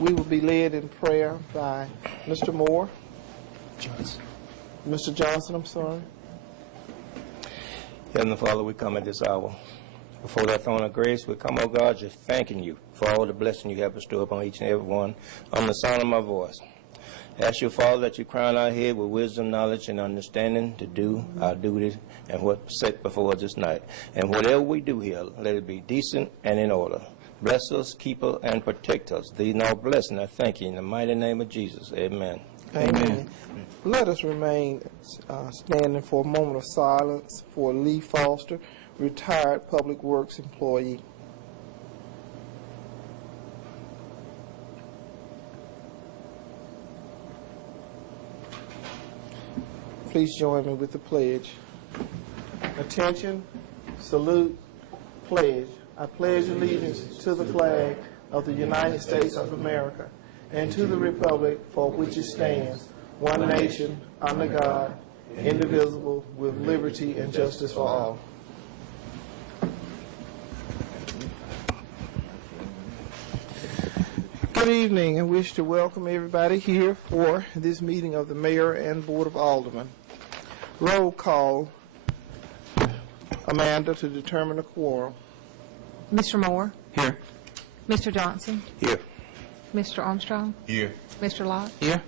We will be led in prayer by Mr. Moore. Mr. Johnson, I'm sorry. Heavenly Father, we come at this hour. Before that throne of grace, we come, oh God, just thanking you for all the blessing you have bestowed upon each and every one on the sound of my voice. Ask you, Father, that you crown our head with wisdom, knowledge, and understanding to do our duty and what's set before us this night. And whatever we do here, let it be decent and in order. Bless us, keep us, and protect us. These and all blessings, I thank you in the mighty name of Jesus. Amen. Amen. Let us remain standing for a moment of silence for Lee Foster, retired public works employee. Please join me with the pledge. Attention, salute, pledge. I pledge allegiance to the flag of the United States of America and to the republic for which it stands, one nation, under God, indivisible, with liberty and justice for all. Good evening. I wish to welcome everybody here for this meeting of the Mayor and Board of Aldermen. Roll call. Amanda, to determine a quorum. Mr. Moore? Here. Mr. Johnson? Here. Mr. Armstrong? Here. Mr. Lott? Here.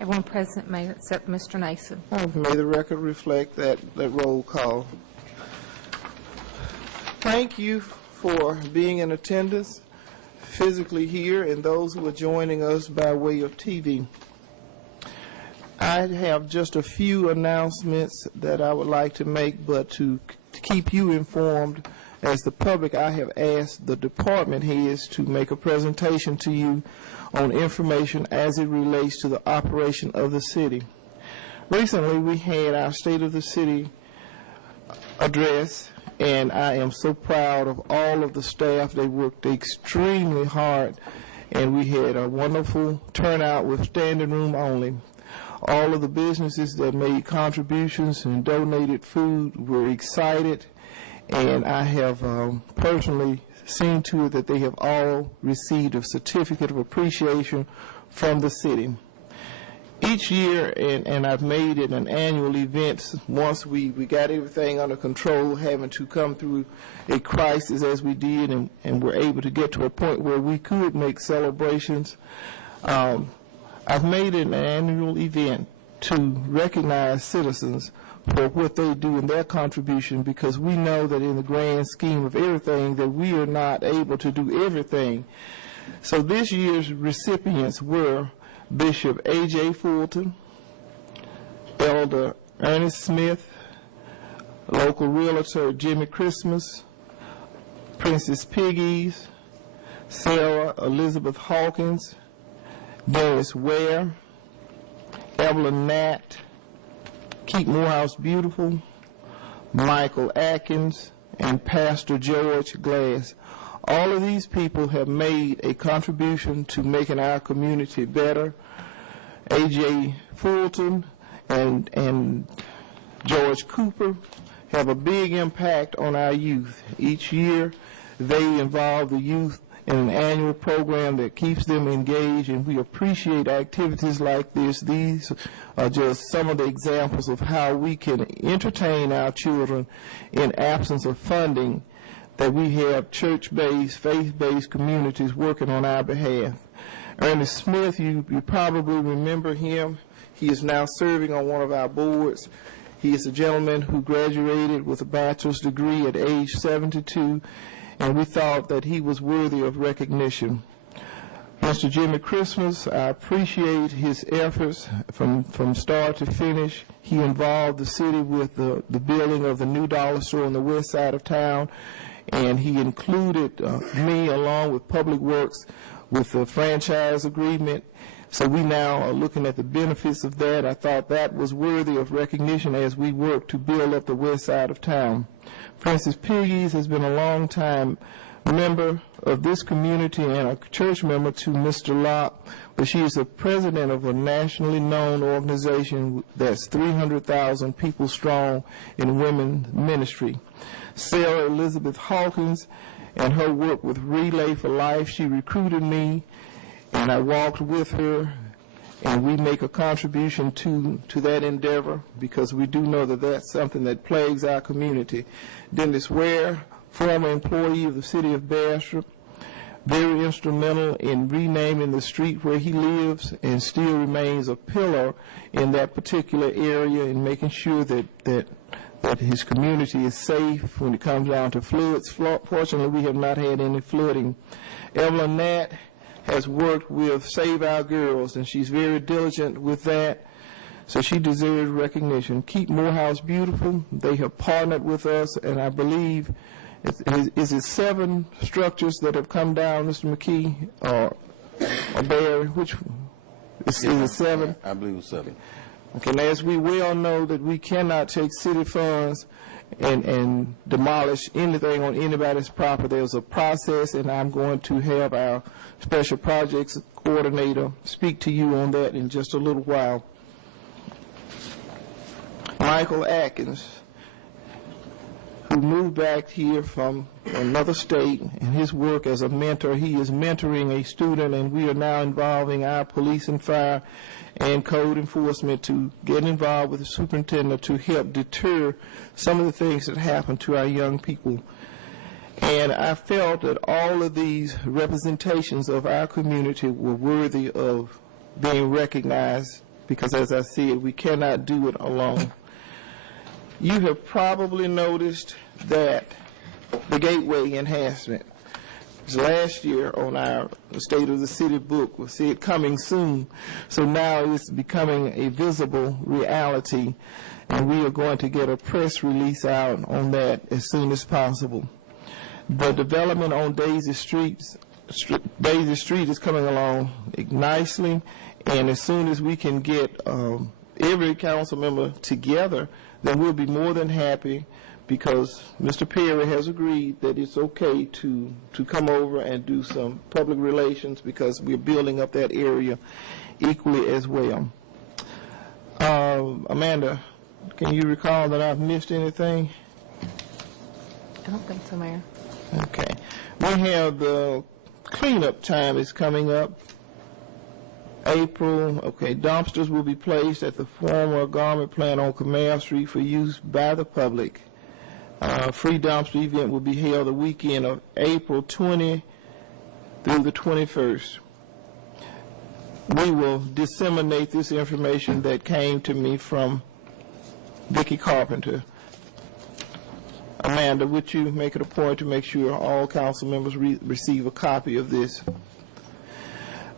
Everyone present, Mayor, except Mr. Nason. May the record reflect that roll call. Thank you for being in attendance physically here and those who are joining us by way of TV. I have just a few announcements that I would like to make, but to keep you informed as the public, I have asked the department heads to make a presentation to you on information as it relates to the operation of the city. Recently, we had our State of the City address, and I am so proud of all of the staff. They worked extremely hard, and we had a wonderful turnout with standing room only. All of the businesses that made contributions and donated food were excited, and I have personally seen to it that they have all received a certificate of appreciation from the city. Each year, and I've made it an annual event, once we got everything under control, having to come through a crisis as we did, and were able to get to a point where we could make celebrations. I've made it an annual event to recognize citizens for what they do in their contribution, because we know that in the grand scheme of everything that we are not able to do everything. So this year's recipients were Bishop A.J. Fulton, Elder Ernest Smith, local realtor Jimmy Christmas, Princess Piggies, Sarah Elizabeth Hawkins, Dennis Ware, Evelyn Nat, Keep Morehouse Beautiful, Michael Atkins, and Pastor George Glass. All of these people have made a contribution to making our community better. A.J. Fulton and George Cooper have a big impact on our youth. Each year, they involve the youth in an annual program that keeps them engaged, and we appreciate activities like this. These are just some of the examples of how we can entertain our children in absence of funding, that we have church-based, faith-based communities working on our behalf. Ernest Smith, you probably remember him. He is now serving on one of our boards. He is a gentleman who graduated with a bachelor's degree at age 72, and we thought that he was worthy of recognition. Mr. Jimmy Christmas, I appreciate his efforts from start to finish. He involved the city with the building of the new dollar store on the west side of town, and he included me along with Public Works with the franchise agreement. So we now are looking at the benefits of that. I thought that was worthy of recognition as we work to build up the west side of town. Princess Piggies has been a long time member of this community and a church member to Mr. Lott, but she is the president of a nationally known organization that's 300,000 people strong in women's ministry. Sarah Elizabeth Hawkins and her work with Relay for Life. She recruited me, and I walked with her, and we make a contribution to that endeavor because we do know that that's something that plagues our community. Dennis Ware, former employee of the city of Bastrop, very instrumental in renaming the street where he lives and still remains a pillar in that particular area in making sure that his community is safe when it comes down to floods. Fortunately, we have not had any flooding. Evelyn Nat has worked with Save Our Girls, and she's very diligent with that, so she deserves recognition. Keep Morehouse Beautiful, they have partnered with us, and I believe, is it 7 structures that have come down, Mr. McKee, or Barry? Which, is it 7? I believe it's 7. Okay, now as we well know that we cannot take city funds and demolish anything on anybody's property. There's a process, and I'm going to have our special projects coordinator speak to you on that in just a little while. Michael Atkins, who moved back here from another state, and his work as a mentor, he is mentoring a student, and we are now involving our police and fire and code enforcement to get involved with the superintendent to help deter some of the things that happen to our young people. And I felt that all of these representations of our community were worthy of being recognized because, as I said, we cannot do it alone. You have probably noticed that the gateway enhancement last year on our State of the City book was said coming soon, so now it's becoming a visible reality, and we are going to get a press release out on that as soon as possible. The development on Daisy Street is coming along nicely, and as soon as we can get every council member together, then we'll be more than happy, because Mr. Perry has agreed that it's okay to come over and do some public relations because we're building up that area equally as well. Amanda, can you recall that I've missed anything? I don't think so, Mayor. Okay. We have the cleanup time is coming up. April, okay, dumpsters will be placed at the former garment plant on Canal Street for use by the public. Free dumpster event will be held the weekend of April 20 through the 21st. We will disseminate this information that came to me from Vicki Carpenter. Amanda, would you make it a point to make sure all council members receive a copy of this?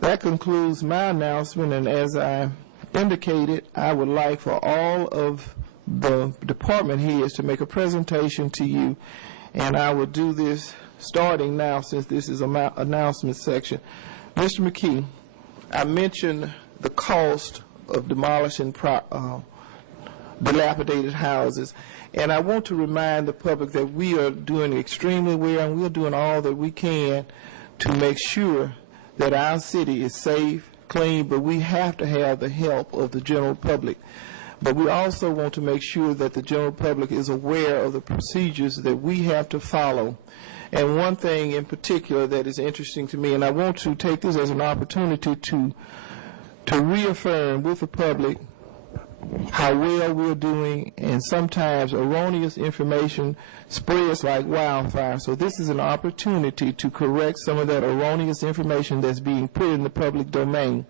That concludes my announcement, and as I indicated, I would like for all of the department heads to make a presentation to you, and I will do this starting now since this is an announcement section. Mr. McKee, I mentioned the cost of demolishing dilapidated houses, and I want to remind the public that we are doing extremely well, and we are doing all that we can to make sure that our city is safe, clean, but we have to have the help of the general public. But we also want to make sure that the general public is aware of the procedures that we have to follow. And one thing in particular that is interesting to me, and I want to take this as an opportunity to reaffirm with the public how well we're doing, and sometimes erroneous information spreads like wildfire. So this is an opportunity to correct some of that erroneous information that's being put in the public domain.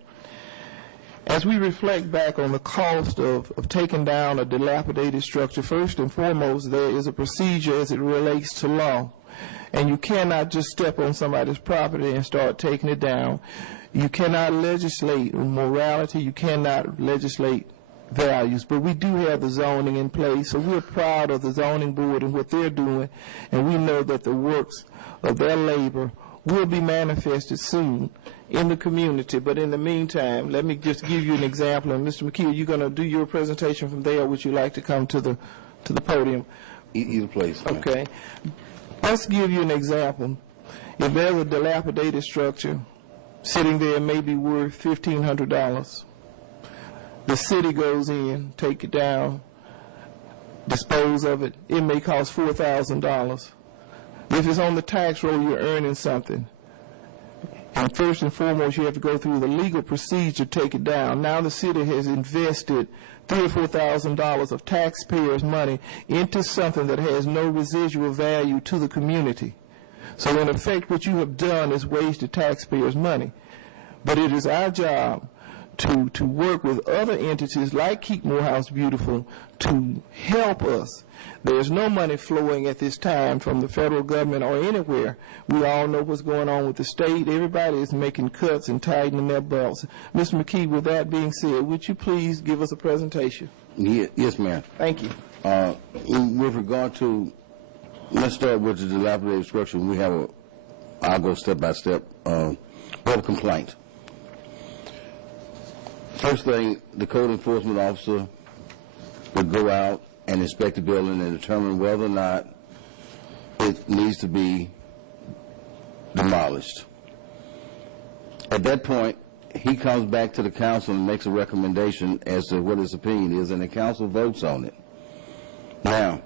As we reflect back on the cost of taking down a dilapidated structure, first and foremost, there is a procedure as it relates to law. And you cannot just step on somebody's property and start taking it down. You cannot legislate morality. You cannot legislate values. But we do have the zoning in place, so we're proud of the zoning board and what they're doing, and we know that the works of their labor will be manifested soon in the community. But in the meantime, let me just give you an example. And Mr. McKee, are you going to do your presentation from there, or would you like to come to the podium? Either place. Okay. Let's give you an example. If there's a dilapidated structure sitting there, may be worth $1,500. The city goes in, take it down, dispose of it. It may cost $4,000. If it's on the tax roll, you're earning something. And first and foremost, you have to go through the legal procedure to take it down. Now the city has invested $3,000 or $4,000 of taxpayers' money into something that has no residual value to the community. So in effect, what you have done is wasted taxpayers' money. But it is our job to work with other entities like Keep Morehouse Beautiful to help us. There's no money flowing at this time from the federal government or anywhere. We all know what's going on with the state. Everybody is making cuts and tightening their belts. Mr. McKee, with that being said, would you please give us a presentation? Yes, ma'am. Thank you. With regard to, let's start with the dilapidated structure. We have I'll go step by step. We have a complaint. First thing, the code enforcement officer would go out and inspect the building and determine whether or not it needs to be demolished. At that point, he comes back to the council and makes a recommendation as to what his opinion is, and the council votes on it. Now,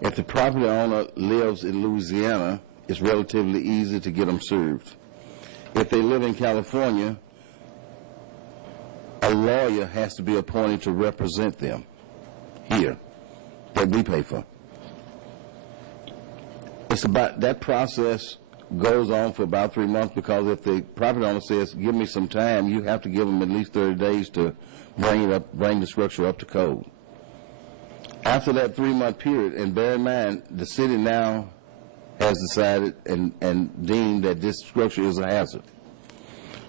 if the property owner lives in Louisiana, it's relatively easy to get them served. If they live in California, a lawyer has to be appointed to represent them here that we pay for. It's about, that process goes on for about 3 months, because if the property owner says, give me some time, you have to give them at least 30 days to bring the structure up to code. After that 3-month period, and bear in mind, the city now has decided and deemed that this structure is a hazard.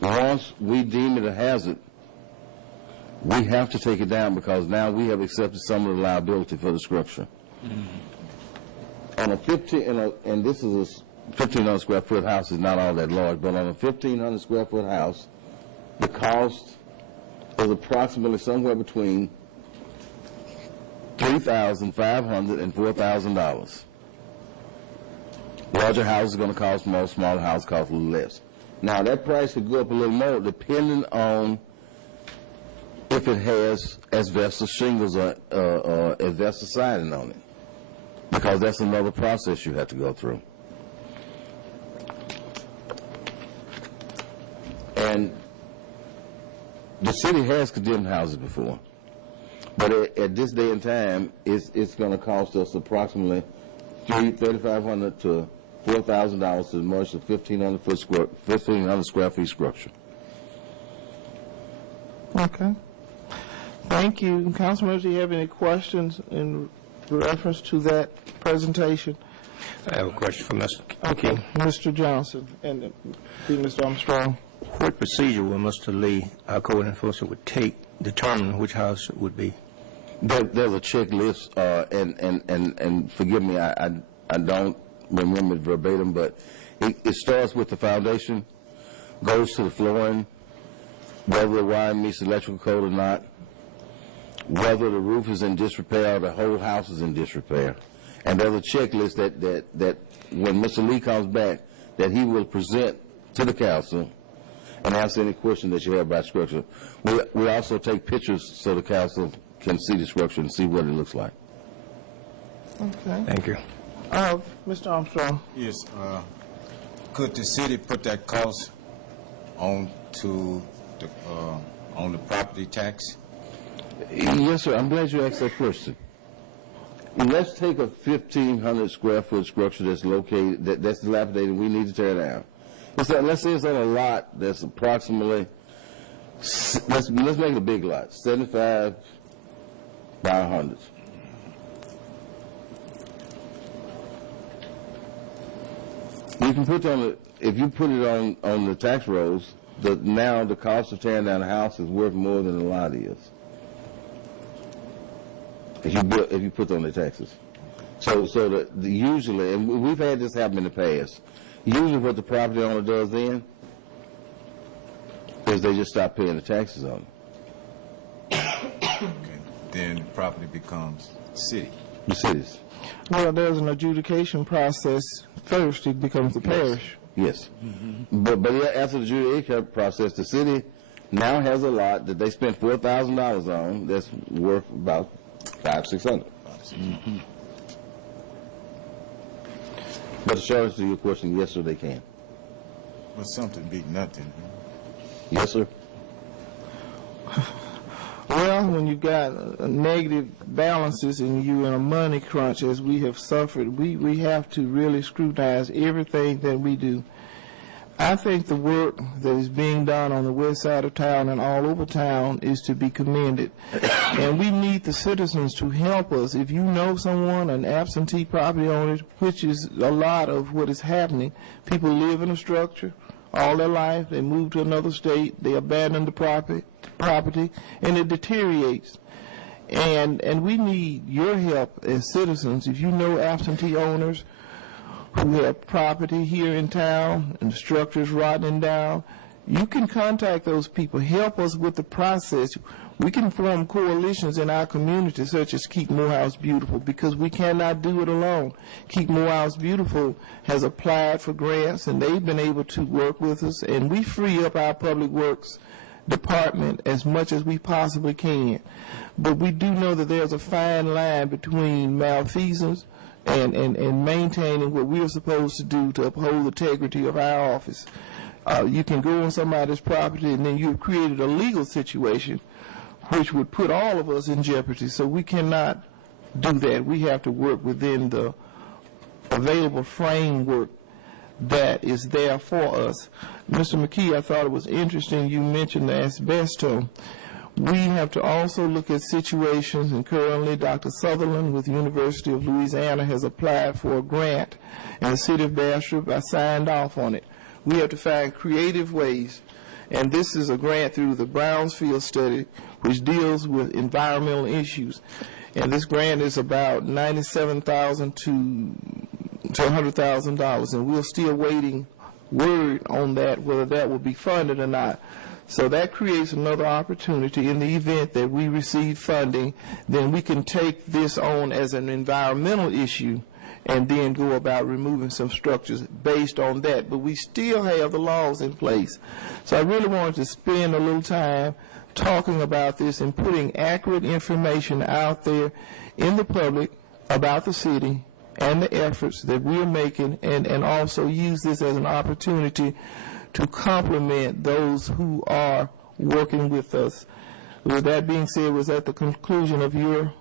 Once we deem it a hazard, we have to take it down, because now we have accepted some of the liability for the structure. On a 15, and this is a 1,500 square foot house, is not all that large, but on a 1,500 square foot house, the cost is approximately somewhere between $3,500 and $4,000. Larger houses are going to cost more, smaller houses cost a little less. Now, that price could go up a little more depending on if it has asbestos shingles or asbestos siding on it, because that's another process you have to go through. And the city has condemned houses before, but at this day and time, it's going to cost us approximately $3,500 to $4,000 to demolish a 1,500 square feet structure. Okay. Thank you. Councilman, do you have any questions in reference to that presentation? I have a question for Mr. Okay, King. Mr. Johnson and Mr. Armstrong. What procedure will Mr. Lee, our code enforcer, would take determine which house it would be? There's a checklist, and forgive me, I don't remember it verbatim, but it starts with the foundation, goes to the flooring, whether the wiring meets the electrical code or not, whether the roof is in disrepair or the whole house is in disrepair. And there's a checklist that when Mr. Lee comes back, that he will present to the council and answer any question that you have about structure. We also take pictures so the council can see the structure and see what it looks like. Okay. Thank you. Mr. Armstrong. Yes, could the city put that cost on to the on the property tax? Yes, sir. I'm glad you asked that question. Let's take a 1,500 square foot structure that's located, that's dilapidated, we need to tear down. Let's say it's on a lot that's approximately, let's make it a big lot, 75 by 100. You can put on if you put it on the tax rolls, now the cost of tearing down a house is worth more than a lot is. If you put on the taxes. So usually, and we've had this happen in the past, usually what the property owner does then is they just stop paying the taxes on it. Okay. Then the property becomes city. The cities. Well, there's an adjudication process. First, it becomes the parish. Yes. Mm-hmm. But after the adjudication process, the city now has a lot that they spent $4,000 on that's worth about $500-600. But the short answer to your question, yes, sir, they can. But something beat nothing. Yes, sir. Well, when you've got negative balances and you're in a money crunch, as we have suffered, we have to really scrutinize everything that we do. I think the work that is being done on the west side of town and all over town is to be commended. And we need the citizens to help us. If you know someone, an absentee property owner, which is a lot of what is happening, people live in a structure all their life, they move to another state, they abandon the property, and it deteriorates. And we need your help as citizens. If you know absentee owners who have property here in town and the structure is rotting down, you can contact those people. Help us with the process. We can form coalitions in our community, such as Keep Morehouse Beautiful, because we cannot do it alone. Keep Morehouse Beautiful has applied for grants, and they've been able to work with us, and we free up our public works department as much as we possibly can. But we do know that there's a fine line between malfeasance and maintaining what we are supposed to do to uphold the integrity of our office. You can go on somebody's property, and then you've created a legal situation which would put all of us in jeopardy. So we cannot do that. We have to work within the available framework that is there for us. Mr. McKee, I thought it was interesting you mentioned the asbestos. We have to also look at situations, and currently Dr. Sutherland with the University of Louisiana has applied for a grant, and the city of Bastrop, I signed off on it. We have to find creative ways, and this is a grant through the Brownsfield study, which deals with environmental issues. And this grant is about $97,000 to $100,000, and we're still waiting word on that, whether that will be funded or not. So that creates another opportunity. In the event that we receive funding, then we can take this on as an environmental issue and then go about removing some structures based on that. But we still have the laws in place. So I really wanted to spend a little time talking about this and putting accurate information out there in the public about the city and the efforts that we're making, and also use this as an opportunity to compliment those who are working with us. With that being said, was that the conclusion of your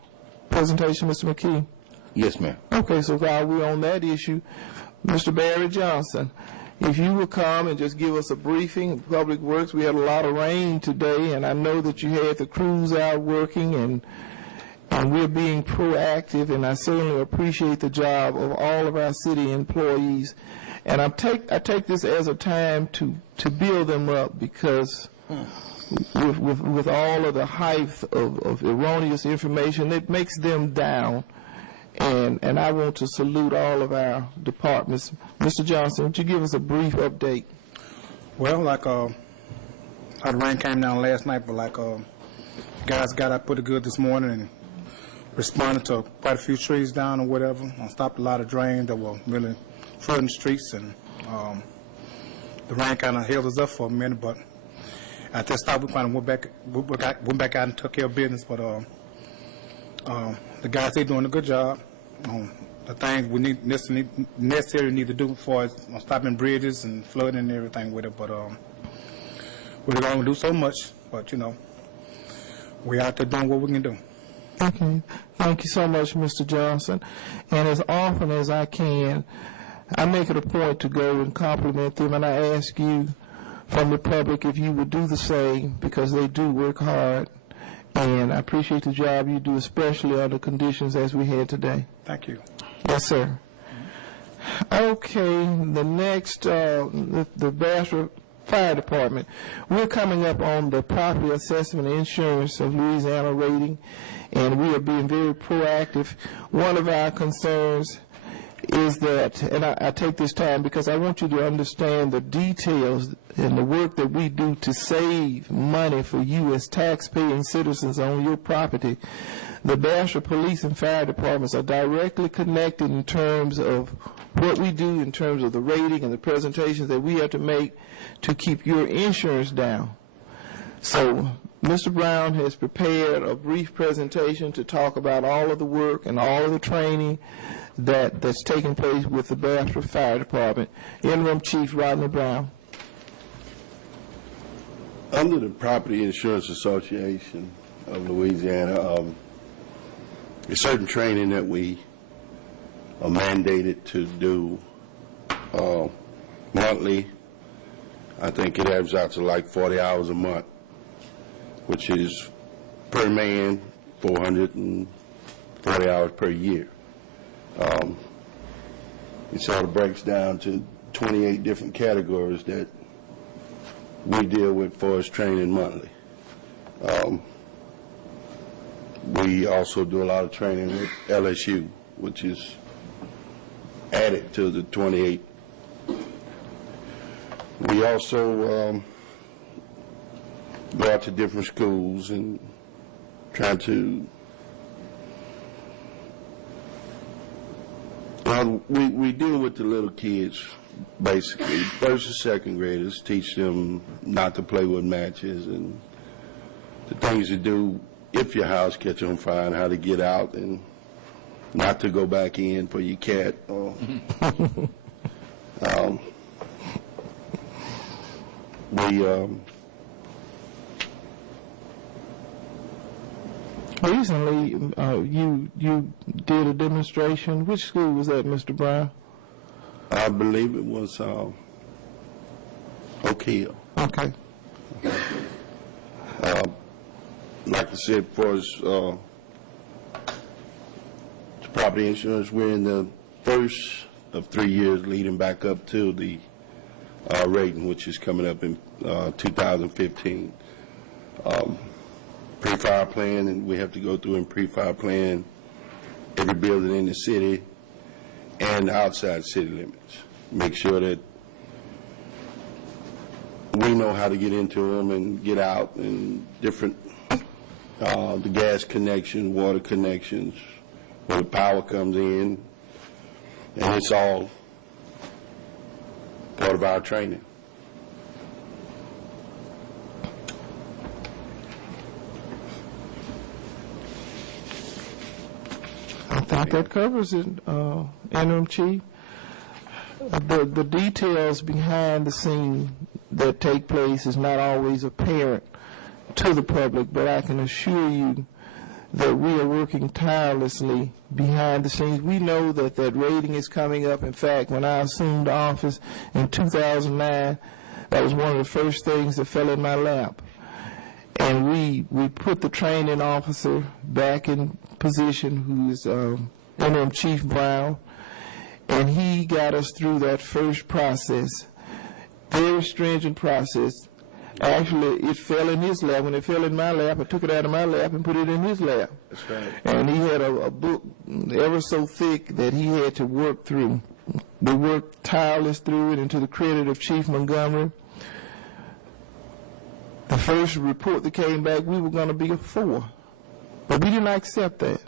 presentation, Mr. McKee? Yes, ma'am. Okay, so while we're on that issue, Mr. Barry Johnson, if you would come and just give us a briefing of Public Works. We had a lot of rain today, and I know that you had the crews out working, and we're being proactive, and I certainly appreciate the job of all of our city employees. And I take this as a time to build them up, because with all of the hype of erroneous information, it makes them down. And I want to salute all of our departments. Mr. Johnson, would you give us a brief update? Well, like how the rain came down last night, but guys got out pretty good this morning and responded to quite a few trees down or whatever, and stopped a lot of drains that were really flooding the streets, and the rain kind of held us up for a minute, but at that stop we kind of went back out and took care of business. But the guys, they're doing a good job. The things we necessarily need to do for us, stopping bridges and flooding and everything with it, but we're going to do so much, but we're out there doing what we can do. Okay. Thank you so much, Mr. Johnson. And as often as I can, I make it a point to go and compliment them, and I ask you from the public if you would do the same, because they do work hard, and I appreciate the job you do, especially under conditions as we had today. Thank you. Yes, sir. Okay, the next, the Bastrop Fire Department. We're coming up on the Property Assessment and Insurance of Louisiana rating, and we are being very proactive. One of our concerns is that, and I take this time because I want you to understand the details and the work that we do to save money for you as taxpaying citizens on your property. The Bastrop Police and Fire Departments are directly connected in terms of what we do, in terms of the rating and the presentations that we have to make to keep your insurance down. So Mr. Brown has prepared a brief presentation to talk about all of the work and all of the training that's taking place with the Bastrop Fire Department. Interim Chief Rodney Brown. Under the Property Insurance Association of Louisiana, there's certain training that we are mandated to do monthly. I think it averages out to like 40 hours a month, which is per man 440 hours per year. It sort of breaks down to 28 different categories that we deal with for us training monthly. We also do a lot of training with LSU, which is added to the 28. We also go out to different schools and try to we deal with the little kids, basically, first and second graders, teach them not to play with matches and the things to do if your house catches on fire and how to get out and not to go back in for your cat. Recently, you did a demonstration. Which school was that, Mr. Brown? I believe it was Oak Hill. Okay. Like I said, for us, property insurance, we're in the first of 3 years leading back up to the rating, which is coming up in 2015. Pre-fire plan, and we have to go through and pre-fire plan every building in the city and outside city limits. Make sure that we know how to get into them and get out, and different, the gas connections, water connections, where the power comes in, and it's all part of our training. I think that covers it, Interim Chief. The details behind the scene that take place is not always apparent to the public, but I can assure you that we are working tirelessly behind the scenes. We know that that rating is coming up. In fact, when I assumed office in 2009, that was one of the first things that fell in my lap. And we put the training officer back in position, who is Interim Chief Brown, and he got us through that first process, very stringent process. Actually, it fell in his lap. When it fell in my lap, I took it out of my lap and put it in his lap. That's right. And he had a book ever so thick that he had to work through. We worked tireless through it, and to the credit of Chief Montgomery, the first report that came back, we were going to be a 4. But we didn't accept that.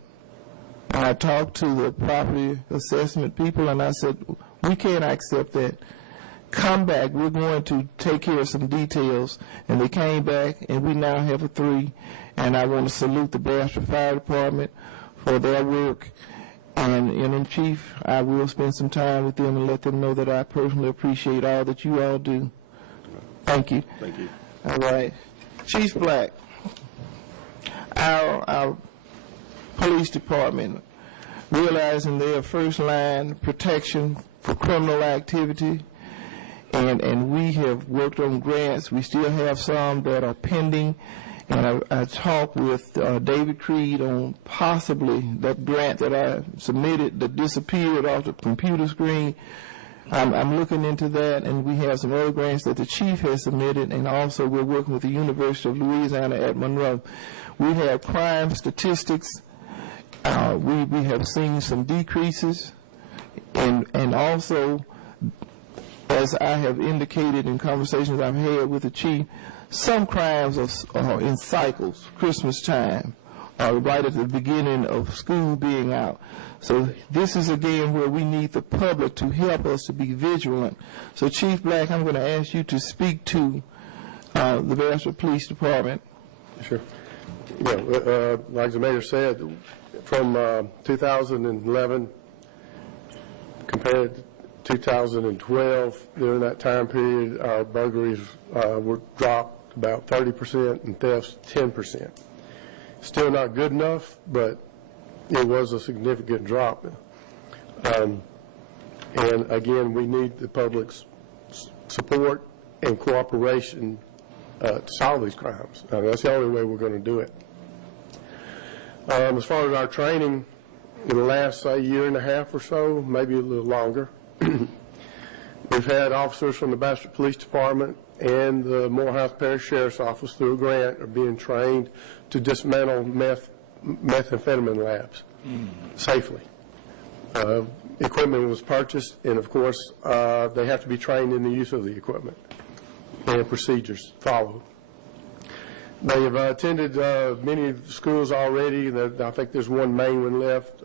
And I talked to the property assessment people, and I said, we can't accept that. Come back, we're going to take care of some details. And they came back, and we now have a 3. And I want to salute the Bastrop Fire Department for their work. And Interim Chief, I will spend some time with them and let them know that I personally appreciate all that you all do. Thank you. Thank you. All right. Chief Black, our police department, realizing their first line protection for criminal activity, and we have worked on grants. We still have some that are pending, and I talked with David Creed on possibly that grant that I submitted that disappeared off the computer screen. I'm looking into that, and we have some other grants that the chief has submitted, and also we're working with the University of Louisiana at Monroe. We have crime statistics. We have seen some decreases, and also, as I have indicated in conversations I've had with the chief, some crimes are in cycles, Christmas time, right at the beginning of school being out. So this is, again, where we need the public to help us to be vigilant. So, Chief Black, I'm going to ask you to speak to the Bastrop Police Department. Sure. Yeah, like the mayor said, from 2011 Compared to 2012, during that time period, our burglaries were dropped about 30% and thefts 10%. Still not good enough, but it was a significant drop. And again, we need the public's support and cooperation to solve these crimes. That's the only way we're going to do it. As far as our training, in the last, say, year and a half or so, maybe a little longer, we've had officers from the Bastrop Police Department and the Morehouse Parish Sheriff's Office through a grant are being trained to dismantle methamphetamine labs safely. Equipment was purchased, and of course, they have to be trained in the use of the equipment and procedures followed. They have attended many schools already. I think there's one main one left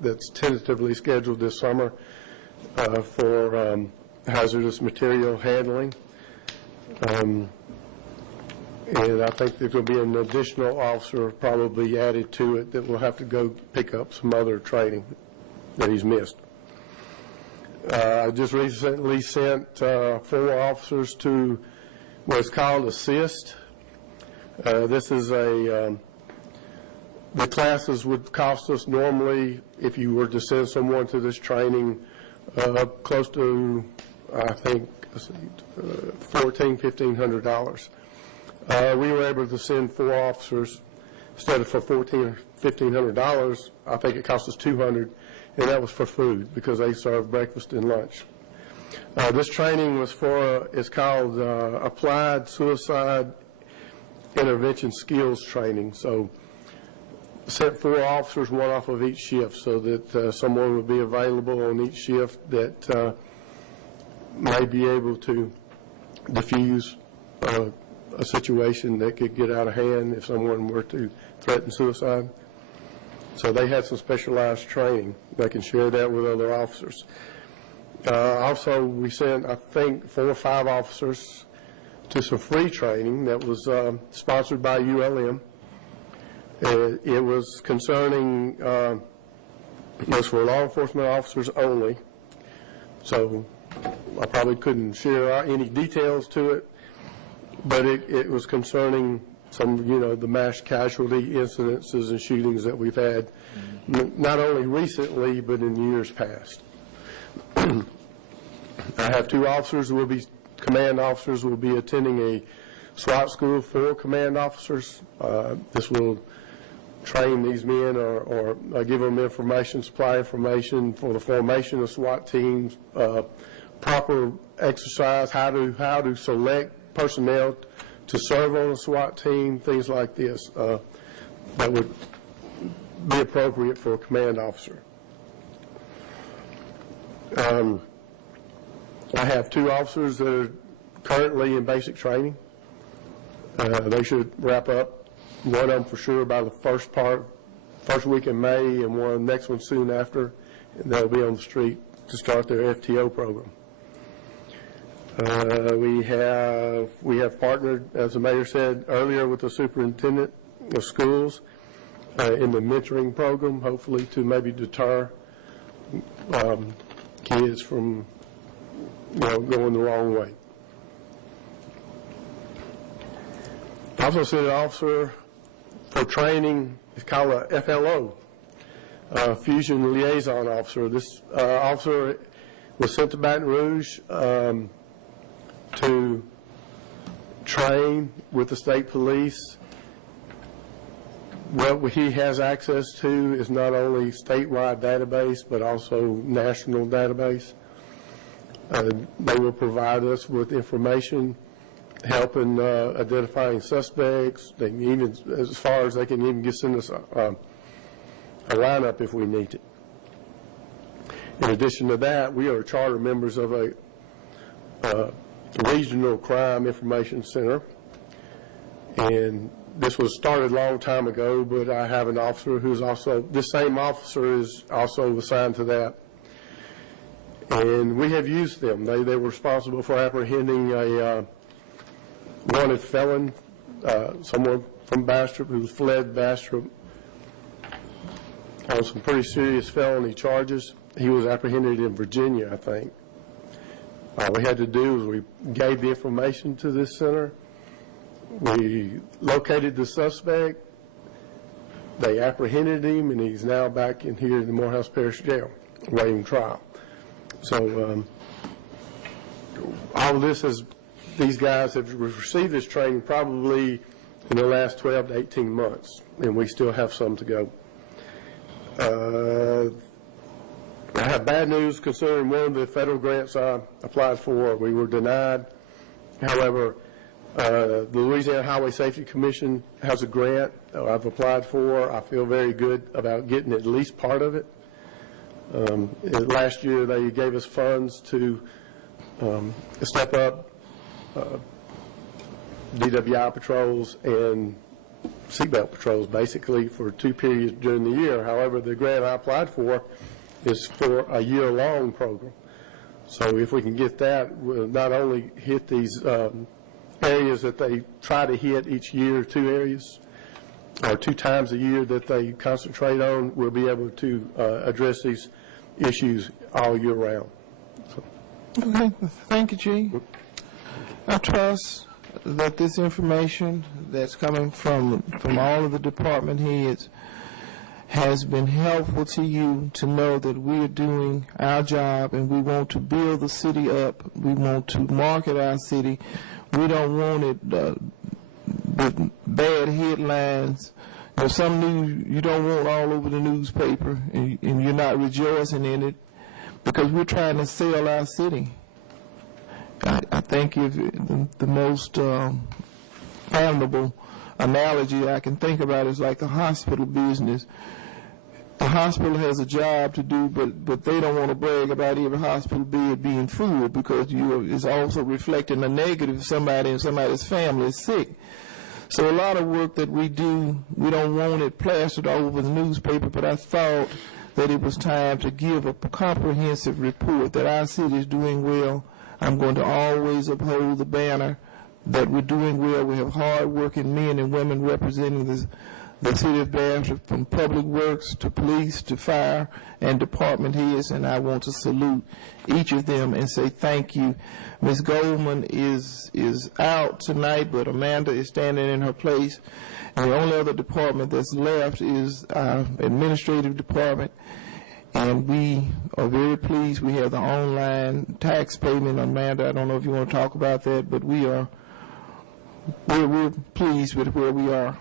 that's tentatively scheduled this summer for hazardous material handling. And I think there's going to be an additional officer probably added to it that will have to go pick up some other training that he's missed. I just recently sent 4 officers to what's called ASSIST. This is the classes would cost us normally, if you were to send someone to this training, close to, I think, $1,400–1,500. We were able to send 4 officers instead of for $1,400 or $1,500. I think it cost us $200, and that was for food because they served breakfast and lunch. This training was for, it's called Applied Suicide Intervention Skills Training. So set 4 officers, 1 off of each shift, so that someone would be available on each shift that may be able to diffuse a situation that could get out of hand if someone were to threaten suicide. So they had some specialized training. They can share that with other officers. Also, we sent, I think, 4 or 5 officers to some free training that was sponsored by ULM. It was concerning, it was for law enforcement officers only, so I probably couldn't share any details to it, but it was concerning some, the mass casualty incidences and shootings that we've had, not only recently, but in years past. I have 2 officers who will be, command officers will be attending a SWAT school for command officers. This will train these men or give them information, supply information for the formation of SWAT teams, proper exercise, how to select personnel to serve on a SWAT team, things like this that would be appropriate for a command officer. I have 2 officers that are currently in basic training. They should wrap up, one of them for sure by the first week in May, and next one soon after. And they'll be on the street to start their FTO program. We have partnered, as the mayor said earlier, with the superintendent of schools in the mentoring program, hopefully to maybe deter kids from going the wrong way. I also sent an officer for training. It's called a FLO, Fusion Liaison Officer. This officer was sent to Baton Rouge to train with the state police. What he has access to is not only statewide database, but also national database. They will provide us with information, helping identifying suspects. They can even, as far as they can even send us a lineup if we need it. In addition to that, we are charter members of a regional crime information center, and this was started a long time ago, but I have an officer who's also, this same officer is also assigned to that. And we have used them. They were responsible for apprehending a wanted felon, someone from Bastrop who fled Bastrop on some pretty serious felony charges. He was apprehended in Virginia, I think. All we had to do was we gave the information to this center. We located the suspect. They apprehended him, and he's now back in here in the Morehouse Parish Jail, awaiting trial. So all of this is, these guys have received this training probably in the last 12 to 18 months, and we still have some to go. I have bad news concerning one of the federal grants I applied for. We were denied. However, the Louisiana Highway Safety Commission has a grant I've applied for. I feel very good about getting at least part of it. Last year, they gave us funds to step up DWI patrols and seatbelt patrols, basically, for 2 periods during the year. However, the grant I applied for is for a year-long program. So if we can get that, we'll not only hit these areas that they try to hit each year, 2 areas, or 2 times a year that they concentrate on, we'll be able to address these issues all year round. Okay, thank you, Chief. I trust that this information that's coming from all of the department heads has been helpful to you to know that we are doing our job and we want to build the city up. We want to market our city. We don't want it with bad headlines. There's some news you don't want all over the newspaper, and you're not rejoicing in it because we're trying to sell our city. I think if the most fathomable analogy I can think about is like the hospital business. The hospital has a job to do, but they don't want to brag about every hospital bed being full because it's also reflecting a negative if somebody in somebody's family is sick. So a lot of work that we do, we don't want it plastered all over the newspaper, but I thought that it was time to give a comprehensive report that our city is doing well. I'm going to always uphold the banner that we're doing well. We have hard-working men and women representing the city of Bastrop, from public works to police to fire and department heads, and I want to salute each of them and say thank you. Ms. Goldman is out tonight, but Amanda is standing in her place, and the only other department that's left is our administrative department, and we are very pleased. We have the online tax payment. Amanda, I don't know if you want to talk about that, but we're pleased with where we are.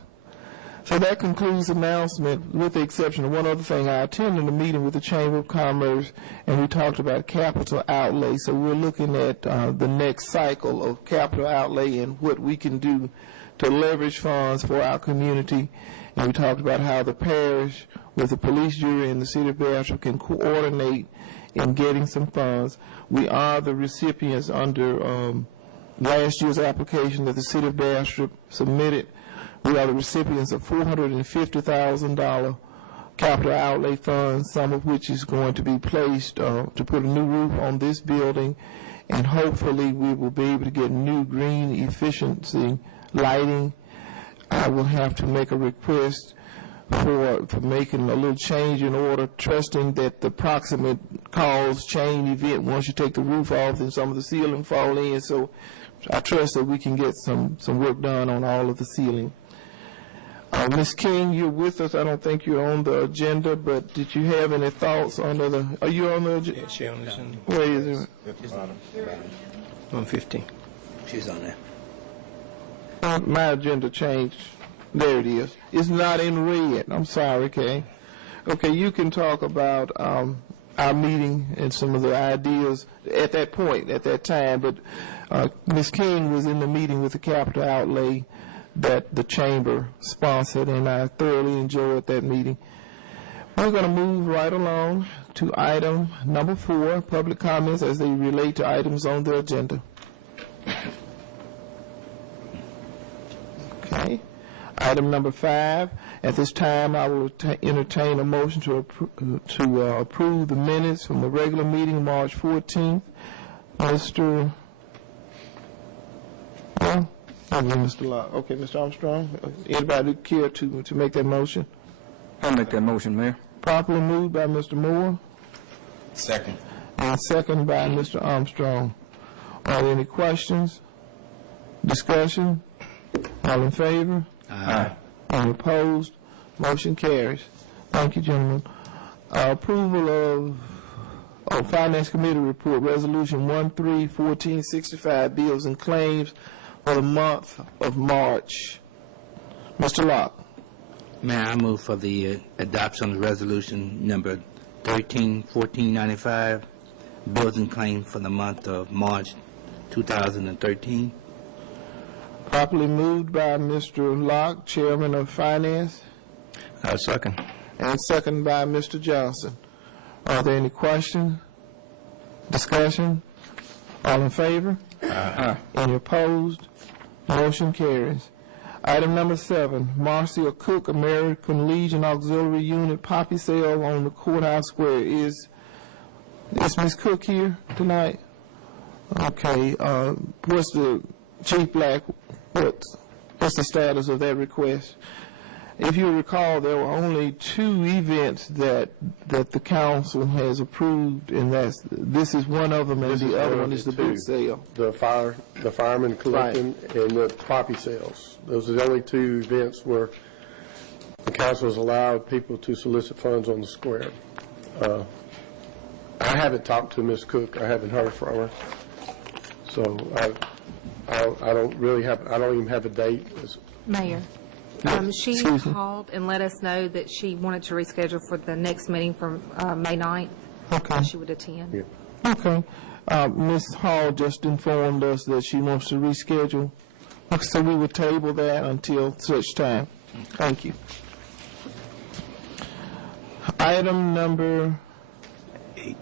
So that concludes the announcement, with the exception of one other thing. I attended a meeting with the Chamber of Commerce, and we talked about capital outlay. So we're looking at the next cycle of capital outlay and what we can do to leverage funds for our community. And we talked about how the parish, with the police jury and the city of Bastrop, can coordinate in getting some funds. We are the recipients under last year's application that the city of Bastrop submitted. We are the recipients of $450,000 capital outlay funds, some of which is going to be placed to put a new roof on this building, and hopefully we will be able to get new green efficiency lighting. I will have to make a request for making a little change in order, trusting that the proximate cause chain event, once you take the roof off, then some of the ceiling fall in. So I trust that we can get some work done on all of the ceiling. Ms. King, you're with us. I don't think you're on the agenda, but did you have any thoughts under the, are you on the agenda? Yeah, she on this one. Where is it? 115. She's on there. My agenda changed. There it is. It's not in red. I'm sorry, Kay. Okay, you can talk about our meeting and some of the ideas at that point, at that time, but Ms. King was in the meeting with the capital outlay that the chamber sponsored, and I thoroughly enjoyed that meeting. We're going to move right along to item number 4, public comments as they relate to items on the agenda. Okay. Item number 5. At this time, I will entertain a motion to approve the minutes from the regular meeting March 14th. Mr. Well, Mr. Locke. Okay, Mr. Armstrong. Anybody care to make that motion? I'll make that motion, Mayor. Properly moved by Mr. Moore, Second. And second by Mr. Armstrong. Are there any questions? Discussion? All in favor? Aye. Any opposed? Motion carries. Thank you, gentlemen. Approval of Finance Committee Report, Resolution 13-1465, bills and claims for the month of March. Mr. Locke. Mayor, I move for the adoption of resolution number 13-1495, bills and claims for the month of March 2013. Properly moved by Mr. Locke, Chairman of Finance, Second. and second by Mr. Johnson. Are there any questions? Discussion? All in favor? Aye. Any opposed? Motion carries. Item number 7, Marcia Cook, American Legion Auxiliary Unit, poppy sale on the courthouse square. Is Ms. Cook here tonight? Okay, what's the, Chief Black, what's the status of that request? If you recall, there were only 2 events that the council has approved, and this is one of them, and the other one is the boot sale. The firemen collecting, and the poppy sales. Those are the only 2 events where the council has allowed people to solicit funds on the square. I haven't talked to Ms. Cook. I haven't heard from her. So I don't even have a date. Mayor, she called and let us know that she wanted to reschedule for the next meeting from May 9th. Okay. She would attend. Yeah. Okay. Ms. Hall just informed us that she wants to reschedule, so we will table that until such time. Thank you. Item number 8.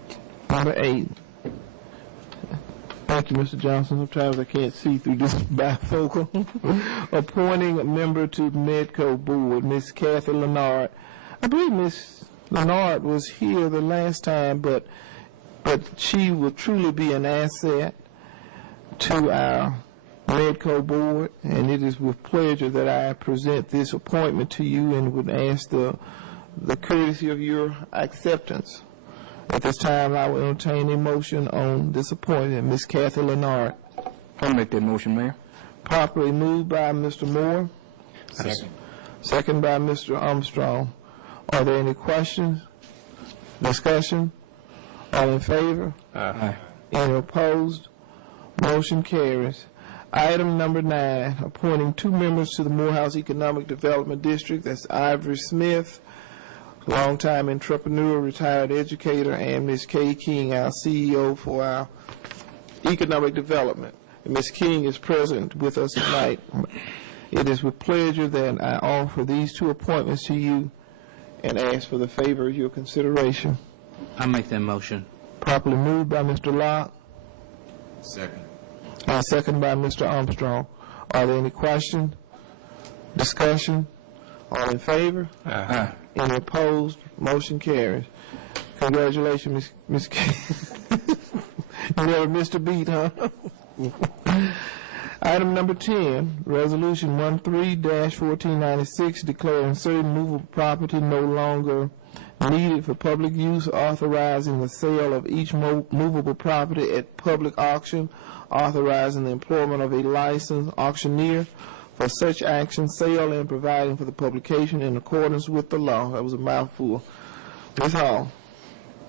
Thank you, Mr. Johnson. Sometimes I can't see through this bifocal. Appointing a member to Medco Board, Ms. Kathy Leonard. I believe Ms. Leonard was here the last time, but she will truly be an asset to our Medco Board, and it is with pleasure that I present this appointment to you and would ask the courtesy of your acceptance. At this time, I will entertain a motion on this appointment. Ms. Kathy Leonard. I'll make that motion, Mayor. Properly moved by Mr. Moore. Second. Second by Mr. Armstrong. Are there any questions? Discussion? All in favor? Aye. Any opposed? Motion carries. Item number 9, appointing 2 members to the Morehouse Economic Development District. That's Ivory Smith, longtime entrepreneur, retired educator, and Ms. Kay King, our CEO for our economic development. And Ms. King is present with us tonight. It is with pleasure that I offer these 2 appointments to you and ask for the favor of your consideration. I make that motion. Properly moved by Mr. Locke Second. and second by Mr. Armstrong. Are there any questions? Discussion? All in favor? Aye. Any opposed? Motion carries. Congratulations, Ms. King. You never missed a beat, huh? Item number 10, Resolution 13-1496, declaring certain movable property no longer needed for public use, authorizing the sale of each movable property at public auction, authorizing the employment of a licensed auctioneer for such action, sale, and providing for the publication in accordance with the law. That was a mouthful. Ms. Hall.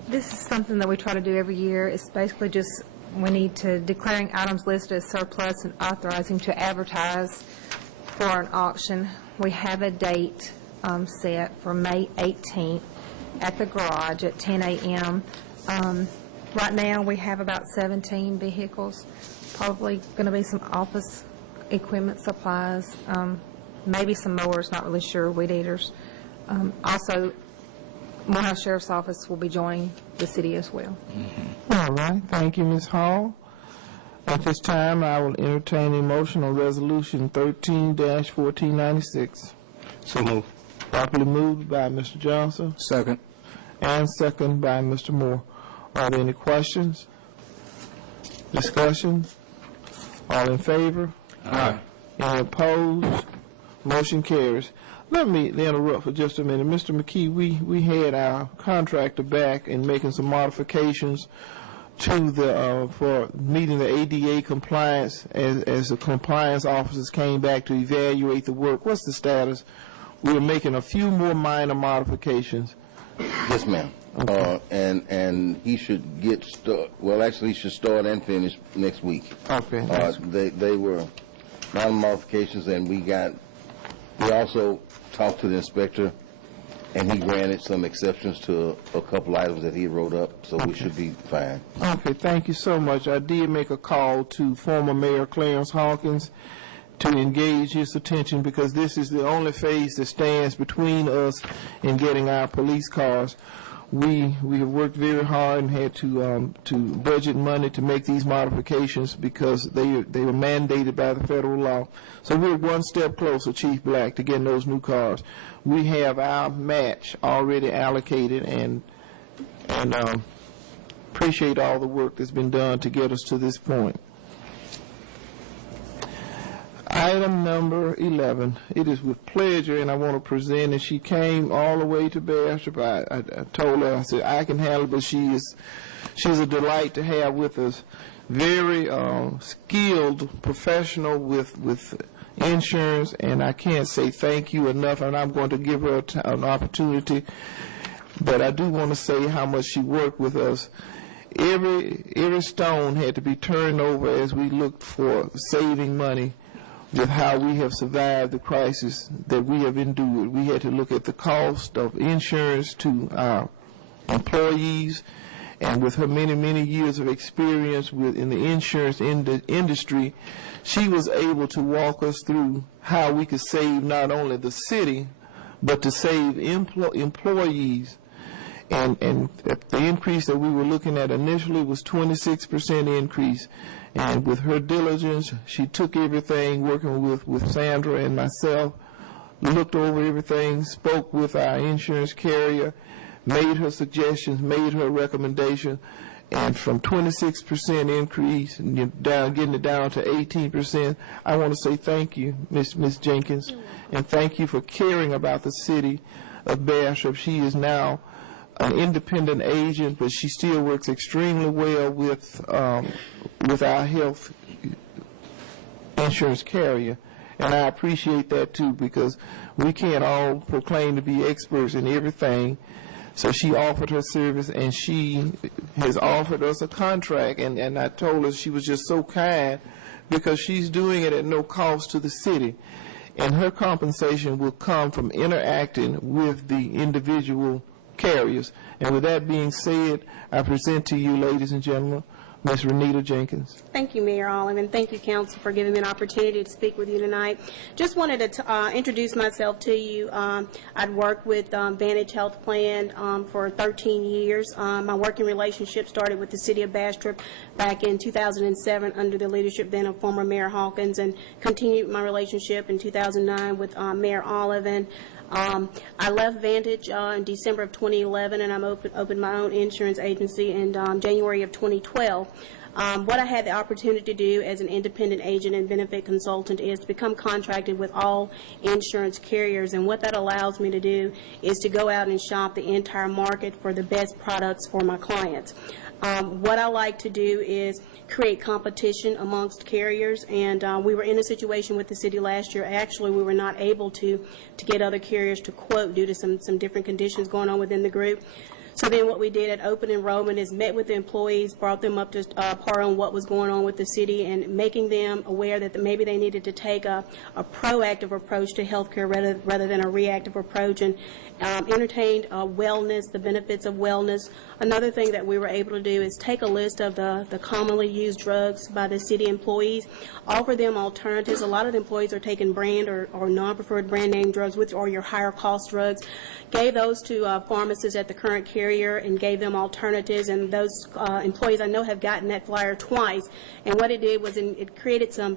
This is something that we try to do every year. It's basically just we need to declaring items listed as surplus and authorizing to advertise for an auction. We have a date set for May 18th at the garage at 10 a.m. Right now, we have about 17 vehicles, probably going to be some office equipment supplies, maybe some mowers, not really sure, weed eaters. Also, Morehouse Sheriff's Office will be joining the city as well. All right. Thank you, Ms. Hall. At this time, I will entertain a motion on Resolution 13-1496. So move. Properly moved by Mr. Johnson Second. and second by Mr. Moore. Are there any questions? Discussion? All in favor? Aye. Any opposed? Motion carries. Let me interrupt for just a minute. Mr. McKee, we had our contractor back and making some modifications to the, for meeting the ADA compliance as the compliance officers came back to evaluate the work. What's the status? We're making a few more minor modifications. Yes, ma'am. Okay. And he should get well, actually, he should start and finish next week. Okay. They were minor modifications, and we also talked to the inspector, and he granted some exceptions to a couple items that he wrote up, so we should be fine. Okay, thank you so much. I did make a call to former Mayor Clarence Hawkins to engage his attention, because this is the only phase that stands between us and getting our police cars. We have worked very hard and had to budget money to make these modifications because they were mandated by the federal law. So we're one step closer, Chief Black, to getting those new cars. We have our match already allocated, and appreciate all the work that's been done to get us to this point. Item number 11. It is with pleasure, and I want to present, and she came all the way to Bastrop. I told her, I said, I can handle it, but she's a delight to have with us. Very skilled professional with insurance, and I can't say thank you enough, and I'm going to give her an opportunity. But I do want to say how much she worked with us. Every stone had to be turned over as we looked for saving money with how we have survived the crisis that we have endured. We had to look at the cost of insurance to our employees, and with her many, many years of experience in the insurance industry, she was able to walk us through how we could save not only the city, but to save employees. And the increase that we were looking at initially was 26% increase. And with her diligence, she took everything, working with Sandra and myself, looked over everything, spoke with our insurance carrier, made her suggestions, made her recommendation, and from 26% increase, getting it down to 18%, I want to say thank you, Ms. Jenkins, and thank you for caring about the city of Bastrop. She is now an independent agent, but she still works extremely well with our health insurance carrier, and I appreciate that too, because we can't all proclaim to be experts in everything. So she offered her service, and she has offered us a contract, and I told her she was just so kind because she's doing it at no cost to the city, and her compensation will come from interacting with the individual carriers. And with that being said, I present to you, ladies and gentlemen, Ms. Renita Jenkins. Thank you, Mayor Olive, and thank you, Council, for giving me an opportunity to speak with you tonight. Just wanted to introduce myself to you. I'd worked with Vantage Health Plan for 13 years. My working relationship started with the City of Bastrop back in 2007 under the leadership then of former Mayor Hawkins, and continued my relationship in 2009 with Mayor Olive. And I left Vantage in December of 2011, and I'm opened my own insurance agency in January of 2012. What I had the opportunity to do as an independent agent and benefit consultant is to become contracted with all insurance carriers, and what that allows me to do is to go out and shop the entire market for the best products for my clients. What I like to do is create competition amongst carriers, and we were in a situation with the city last year. Actually, we were not able to get other carriers to quote due to some different conditions going on within the group. So then what we did at open enrollment is met with the employees, brought them up to par on what was going on with the city, and making them aware that maybe they needed to take a proactive approach to health care rather than a reactive approach, and entertained wellness, the benefits of wellness. Another thing that we were able to do is take a list of the commonly used drugs by the city employees, offer them alternatives. A lot of the employees are taking brand or non-preferred brand name drugs or your higher cost drugs. Gave those to pharmacists at the current carrier and gave them alternatives, and those employees I know have gotten that flyer twice. And what it did was it created some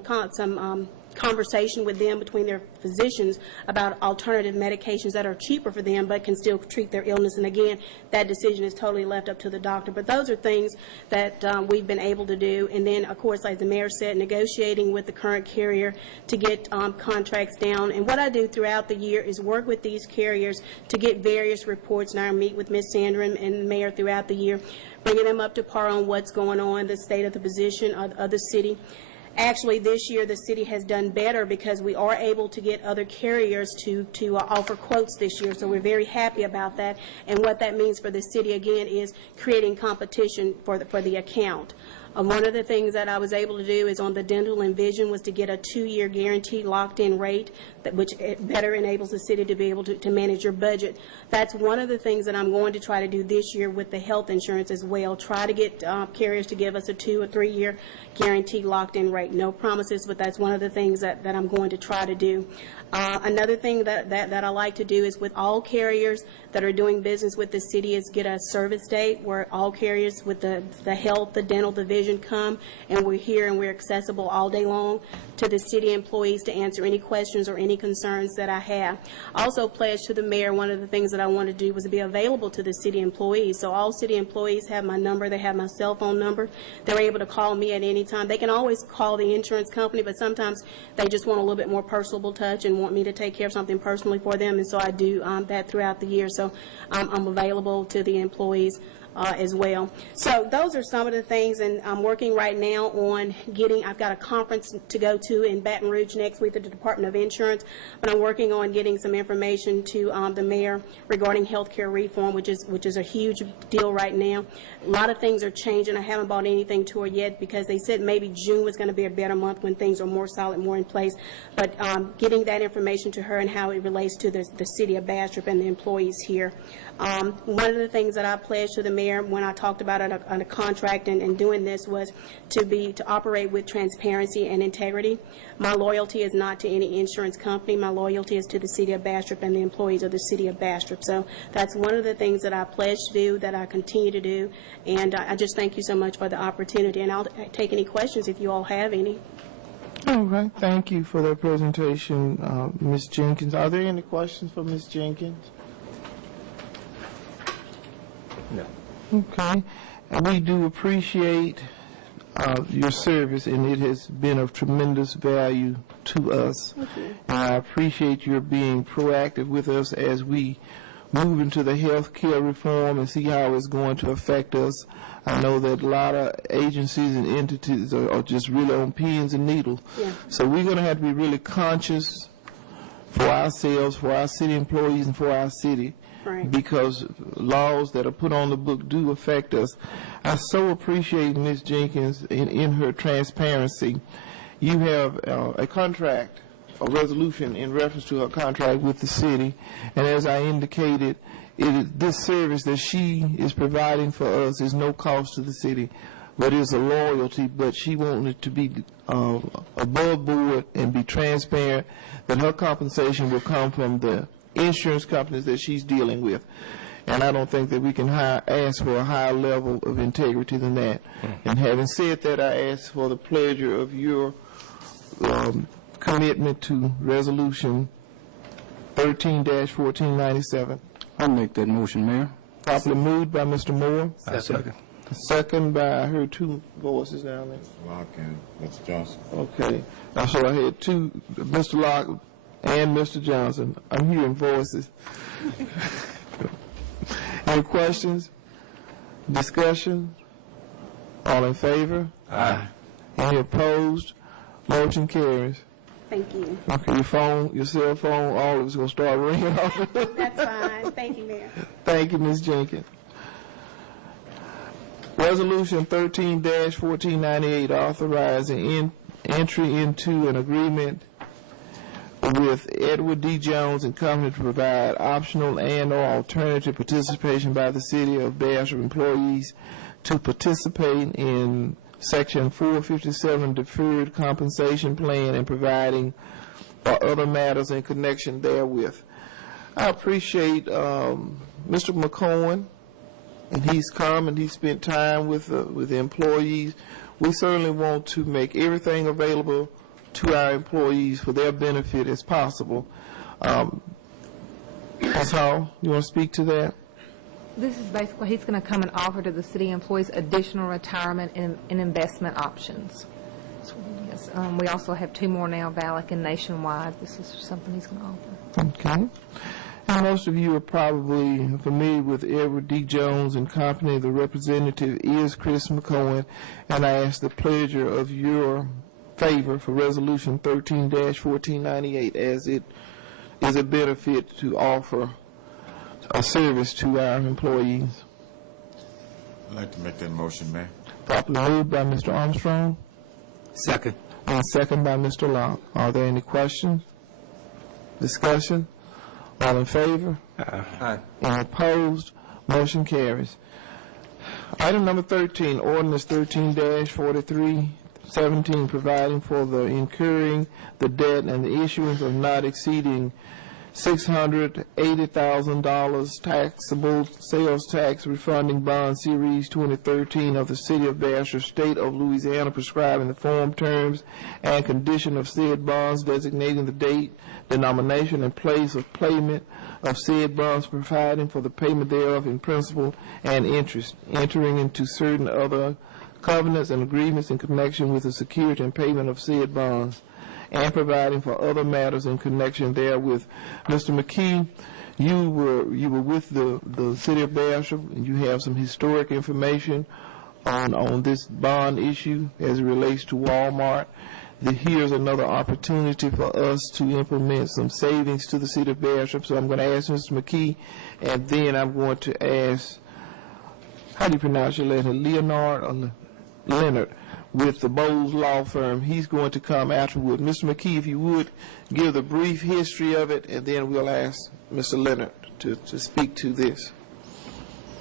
conversation with them between their physicians about alternative medications that are cheaper for them but can still treat their illness. And again, that decision is totally left up to the doctor. But those are things that we've been able to do. And then, of course, like the mayor said, negotiating with the current carrier to get contracts down. And what I do throughout the year is work with these carriers to get various reports, and I meet with Ms. Sandra and the mayor throughout the year, bringing them up to par on what's going on, the state of the position of the city. Actually, this year, the city has done better because we are able to get other carriers to offer quotes this year, so we're very happy about that. And what that means for the city, again, is creating competition for the account. One of the things that I was able to do is on the dental and vision was to get a 2-year guaranteed locked-in rate, which better enables the city to be able to manage your budget. That's one of the things that I'm going to try to do this year with the health insurance as well. Try to get carriers to give us a 2 or 3 year guaranteed locked-in rate. No promises, but that's one of the things that I'm going to try to do. Another thing that I like to do is with all carriers that are doing business with the city is get a service date where all carriers with the health, the dental, the vision come, and we're here and we're accessible all day long to the city employees to answer any questions or any concerns that I have. I also pledged to the mayor one of the things that I wanted to do was to be available to the city employees. So all city employees have my number. They have my cell phone number. They're able to call me at any time. They can always call the insurance company, but sometimes they just want a little bit more personable touch and want me to take care of something personally for them, and so I do that throughout the year. So I'm available to the employees as well. So those are some of the things, and I'm working right now on I've got a conference to go to in Baton Rouge next week at the Department of Insurance, but I'm working on getting some information to the mayor regarding health care reform, which is a huge deal right now. A lot of things are changing. I haven't bought anything to her yet because they said maybe June was going to be a better month when things are more solid, more in place, but getting that information to her and how it relates to the city of Bastrop and the employees here. One of the things that I pledged to the mayor when I talked about it on a contract and doing this was to operate with transparency and integrity. My loyalty is not to any insurance company. My loyalty is to the city of Bastrop and the employees of the city of Bastrop. So that's one of the things that I pledged to do, that I continue to do, and I just thank you so much for the opportunity, and I'll take any questions if you all have any. All right, thank you for that presentation, Ms. Jenkins. Are there any questions for Ms. Jenkins? No. Okay. And we do appreciate your service, and it has been of tremendous value to us. Thank you. And I appreciate your being proactive with us as we move into the health care reform and see how it's going to affect us. I know that a lot of agencies and entities are just really on pins and needles. Yeah. So we're going to have to be really conscious for ourselves, for our city employees, and for our city. Right. Because laws that are put on the book do affect us. I so appreciate Ms. Jenkins in her transparency. You have a contract, a resolution in reference to her contract with the city, and as I indicated, this service that she is providing for us is no cost to the city, but is a loyalty, but she wanted to be above board and be transparent that her compensation will come from the insurance companies that she's dealing with. And I don't think that we can ask for a higher level of integrity than that. And having said that, I ask for the pleasure of your commitment to Resolution 13-1497. I'll make that motion, Mayor. Properly moved by Mr. Moore. Second. Second by, I heard two voices down there. Locke and Mr. Johnson. Okay. So I had two, Mr. Locke and Mr. Johnson. I'm hearing voices. Any questions? Discussion? All in favor? Aye. Any opposed? Motion carries. Thank you. Okay, your cell phone, all of it's going to start ringing off. That's fine. Thank you, Mayor. Thank you, Ms. Jenkins. Resolution 13-1498, authorizing entry into an agreement with Edward D. Jones and Company to provide optional and/or alternative participation by the City of Bastrop employees to participate in Section 457 Deferred Compensation Plan and providing for other matters in connection therewith. I appreciate Mr. McCohen, and he's come and he spent time with the employees. We certainly want to make everything available to our employees for their benefit as possible. Ms. Hall, you want to speak to that? This is basically, he's going to come and offer to the city employees additional retirement and investment options. Yes, we also have 2 more now, VALIC and Nationwide. This is something he's going to offer. Okay. And most of you are probably familiar with Edward D. Jones and Company. The representative is Chris McCohen, and I ask the pleasure of your favor for Resolution 13-1498, as it is a benefit to offer a service to our employees. I'd like to make that motion, Mayor. Properly moved by Mr. Armstrong Second. and second by Mr. Locke. Are there any questions? Discussion? All in favor? Aye. Any opposed? Motion carries. Item number 13, ordinance 13-4317, providing for the incurring the debt and the issuance of not exceeding $680,000 taxable sales tax refunding bond series 2013 of the City of Bastrop, State of Louisiana, prescribing the form, terms, and condition of said bonds, designating the date, denomination, and place of payment of said bonds, providing for the payment thereof in principal and interest, entering into certain other covenants and agreements in connection with the security and payment of said bonds, and providing for other matters in connection therewith. Mr. McKee, you were with the City of Bastrop, and you have some historic information on this bond issue as it relates to Walmart. Here's another opportunity for us to implement some savings to the City of Bastrop. So I'm going to ask Mr. McKee, and then I'm going to ask, how do you pronounce your last name, Leonard or Leonard, with the Bowles Law Firm. He's going to come afterward. Mr. McKee, if you would, give the brief history of it, and then we'll ask Mr. Leonard to speak to this.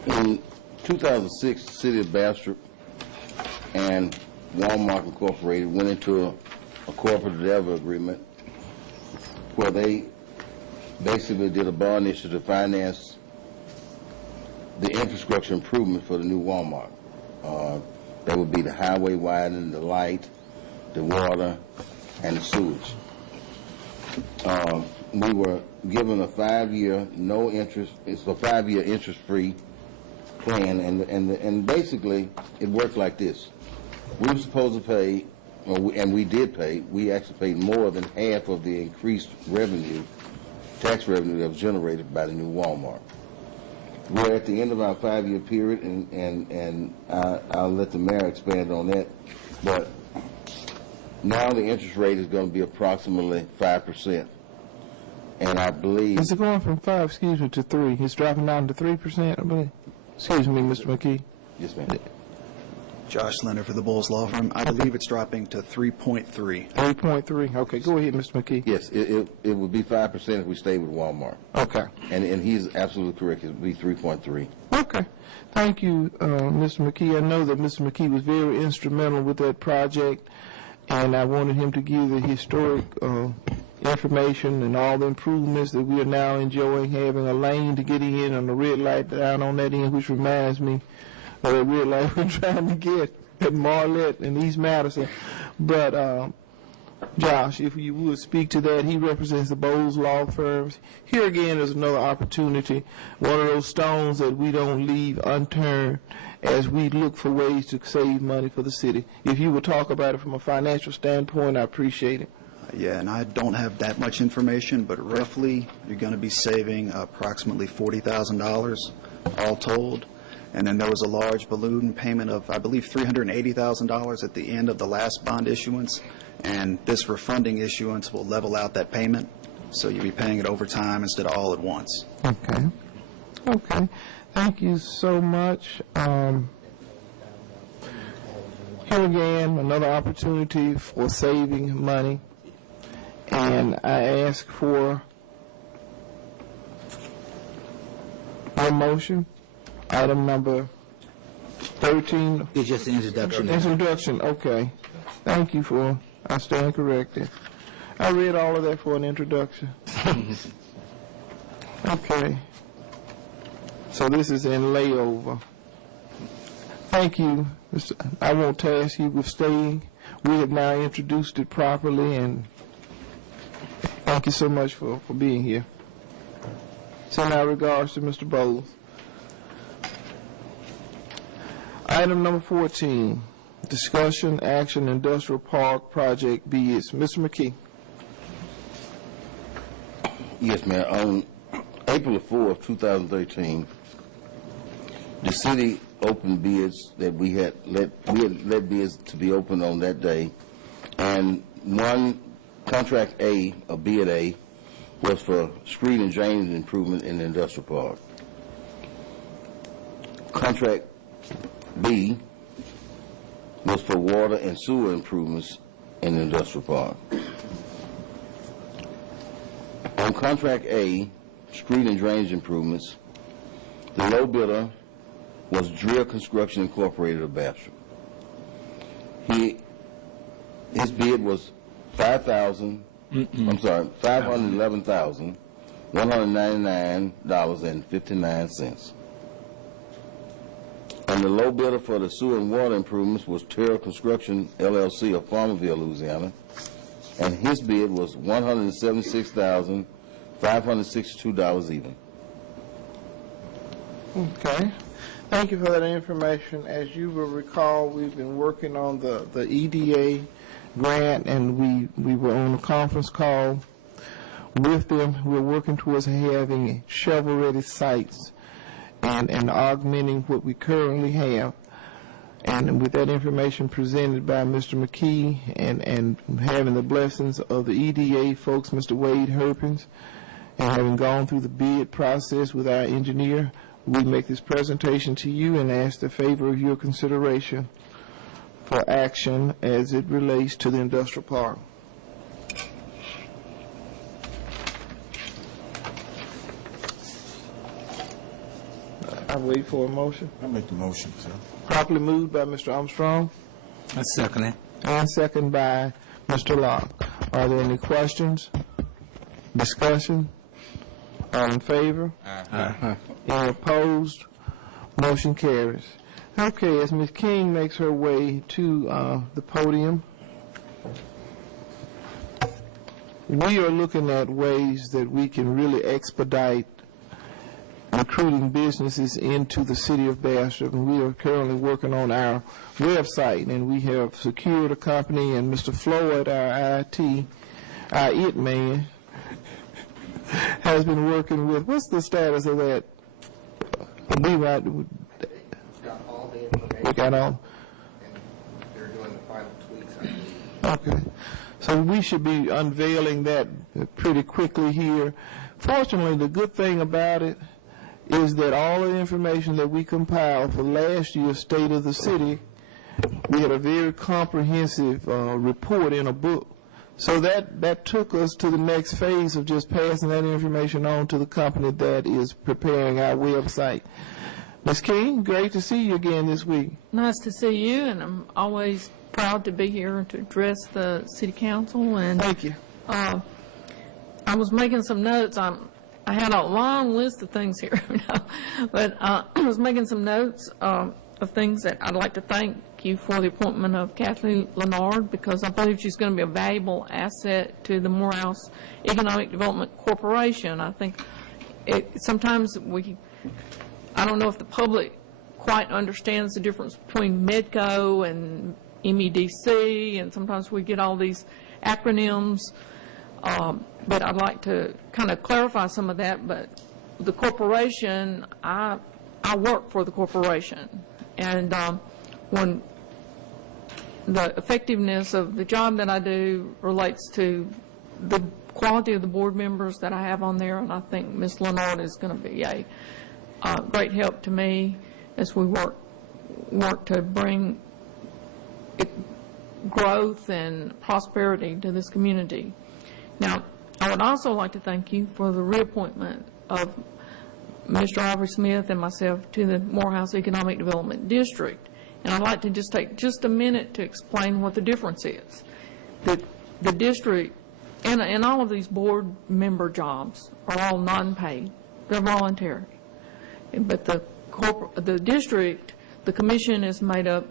In 2006, the City of Bastrop and Walmart Incorporated went into a corporate endeavor agreement where they basically did a bond issue to finance the infrastructure improvement for the new Walmart. That would be the highway widening, the light, the water, and the sewage. We were given a 5-year no interest. It's a 5-year interest-free plan, and basically it worked like this. We were supposed to pay, and we did pay. We actually paid more than half of the increased revenue, tax revenue that was generated by the new Walmart. We're at the end of our 5-year period, and I'll let the mayor expand on that. But now the interest rate is going to be approximately 5%. And I believe... Is it going from 5, to 3? It's dropping down to 3%, I believe. Excuse me, Mr. McKee. Yes, ma'am. Josh Leonard for the Bowles Law Firm. I believe it's dropping to 3.3. 3.3. Okay, go ahead, Mr. McKee. Yes, it would be 5% if we stayed with Walmart. Okay. And he's absolutely correct. It would be 3.3. Okay. Thank you, Mr. McKee. I know that Mr. McKee was very instrumental with that project, and I wanted him to give the historic information and all the improvements that we are now enjoying, having a lane to get in and a red light down on that end, which reminds me of the red light we're trying to get at Marlette and East Madison. But, Josh, if you would speak to that, he represents the Bowles Law Firms. Here again is another opportunity, one of those stones that we don't leave unturned as we look for ways to save money for the city. If you would talk about it from a financial standpoint, I appreciate it. Yeah, and I don't have that much information, but roughly you're going to be saving approximately $40,000 all told. And then there was a large balloon payment of, I believe, $380,000 at the end of the last bond issuance. And this refunding issuance will level out that payment, so you'll be paying it over time instead of all at once. Okay. Okay. Thank you so much. Here again, another opportunity for saving money. And I ask for a motion. Item number 13. It's just an introduction. Introduction, okay. Thank you for, I stand corrected. I read all of that for an introduction. Okay. So this is in layover. Thank you. I won't task you with staying. we have now introduced it properly, and thank you so much for being here. Send our regards to Mr. Bowles. Item number 14, discussion, action, industrial park project bids. Mr. McKee. Yes, Mayor. On April 4th, 2013, the city opened bids that we had let bids to be opened on that day, and one contract A, or bid A, was for street and drainage improvement in the industrial park. Contract B was for water and sewer improvements in the industrial park. On contract A, street and drainage improvements, the low bidder was Drill Construction Incorporated of Bastrop. His bid was $511,199.59. And the low bidder for the sewer and water improvements was Terra Construction, LLC of Farmerville, Louisiana, and his bid was $176,562 even. Okay. Thank you for that information. As you will recall, we've been working on the EDA grant, and we were on a conference call with them. We're working towards having shovel-ready sites and augmenting what we currently have. And with that information presented by Mr. McKee and having the blessings of the EDA folks, Mr. Wade Herpins, and having gone through the bid process with our engineer, we make this presentation to you and ask the favor of your consideration for action as it relates to the industrial park. I wait for a motion. I make the motion, sir. Properly moved by Mr. Armstrong. I second it. And second by Mr. Locke. Are there any questions? Discussion? All in favor? Aye. Any opposed? Motion carries. Okay, as Ms. King makes her way to the podium, we are looking at ways that we can really expedite recruiting businesses into the city of Bastrop, and we are currently working on our website, and we have secured a company, and Mr. Floyd, our IT man, has been working with. What's the status of that? We got all the information. We got all. And they're doing the final tweaks, I believe. Okay. So we should be unveiling that pretty quickly here. Fortunately, the good thing about it is that all the information that we compiled for last year's State of the City, we had a very comprehensive report in a book. So that took us to the next phase of just passing that information on to the company that is preparing our website. Ms. King, great to see you again this week. Nice to see you, and I'm always proud to be here to address the City Council. And thank you. I was making some notes. I had a long list of things here, but I was making some notes of things that I'd like to thank you for the appointment of Kathleen Leonard, because I believe she's going to be a valuable asset to the Morehouse Economic Development Corporation. I think sometimes I don't know if the public quite understands the difference between MEDCO and MEDC, and sometimes we get all these acronyms. But I'd like to kind of clarify some of that. But the corporation, I work for the corporation, and when the effectiveness of the job that I do relates to the quality of the board members that I have on there, and I think Ms. Leonard is going to be a great help to me as we work to bring growth and prosperity to this community. Now, I would also like to thank you for the reappointment of Mr. Aubrey Smith and myself to the Morehouse Economic Development District. And I'd like to just take just a minute to explain what the difference is. The district, and all of these board member jobs are all non-paid. They're voluntary. But the district, the commission is made up,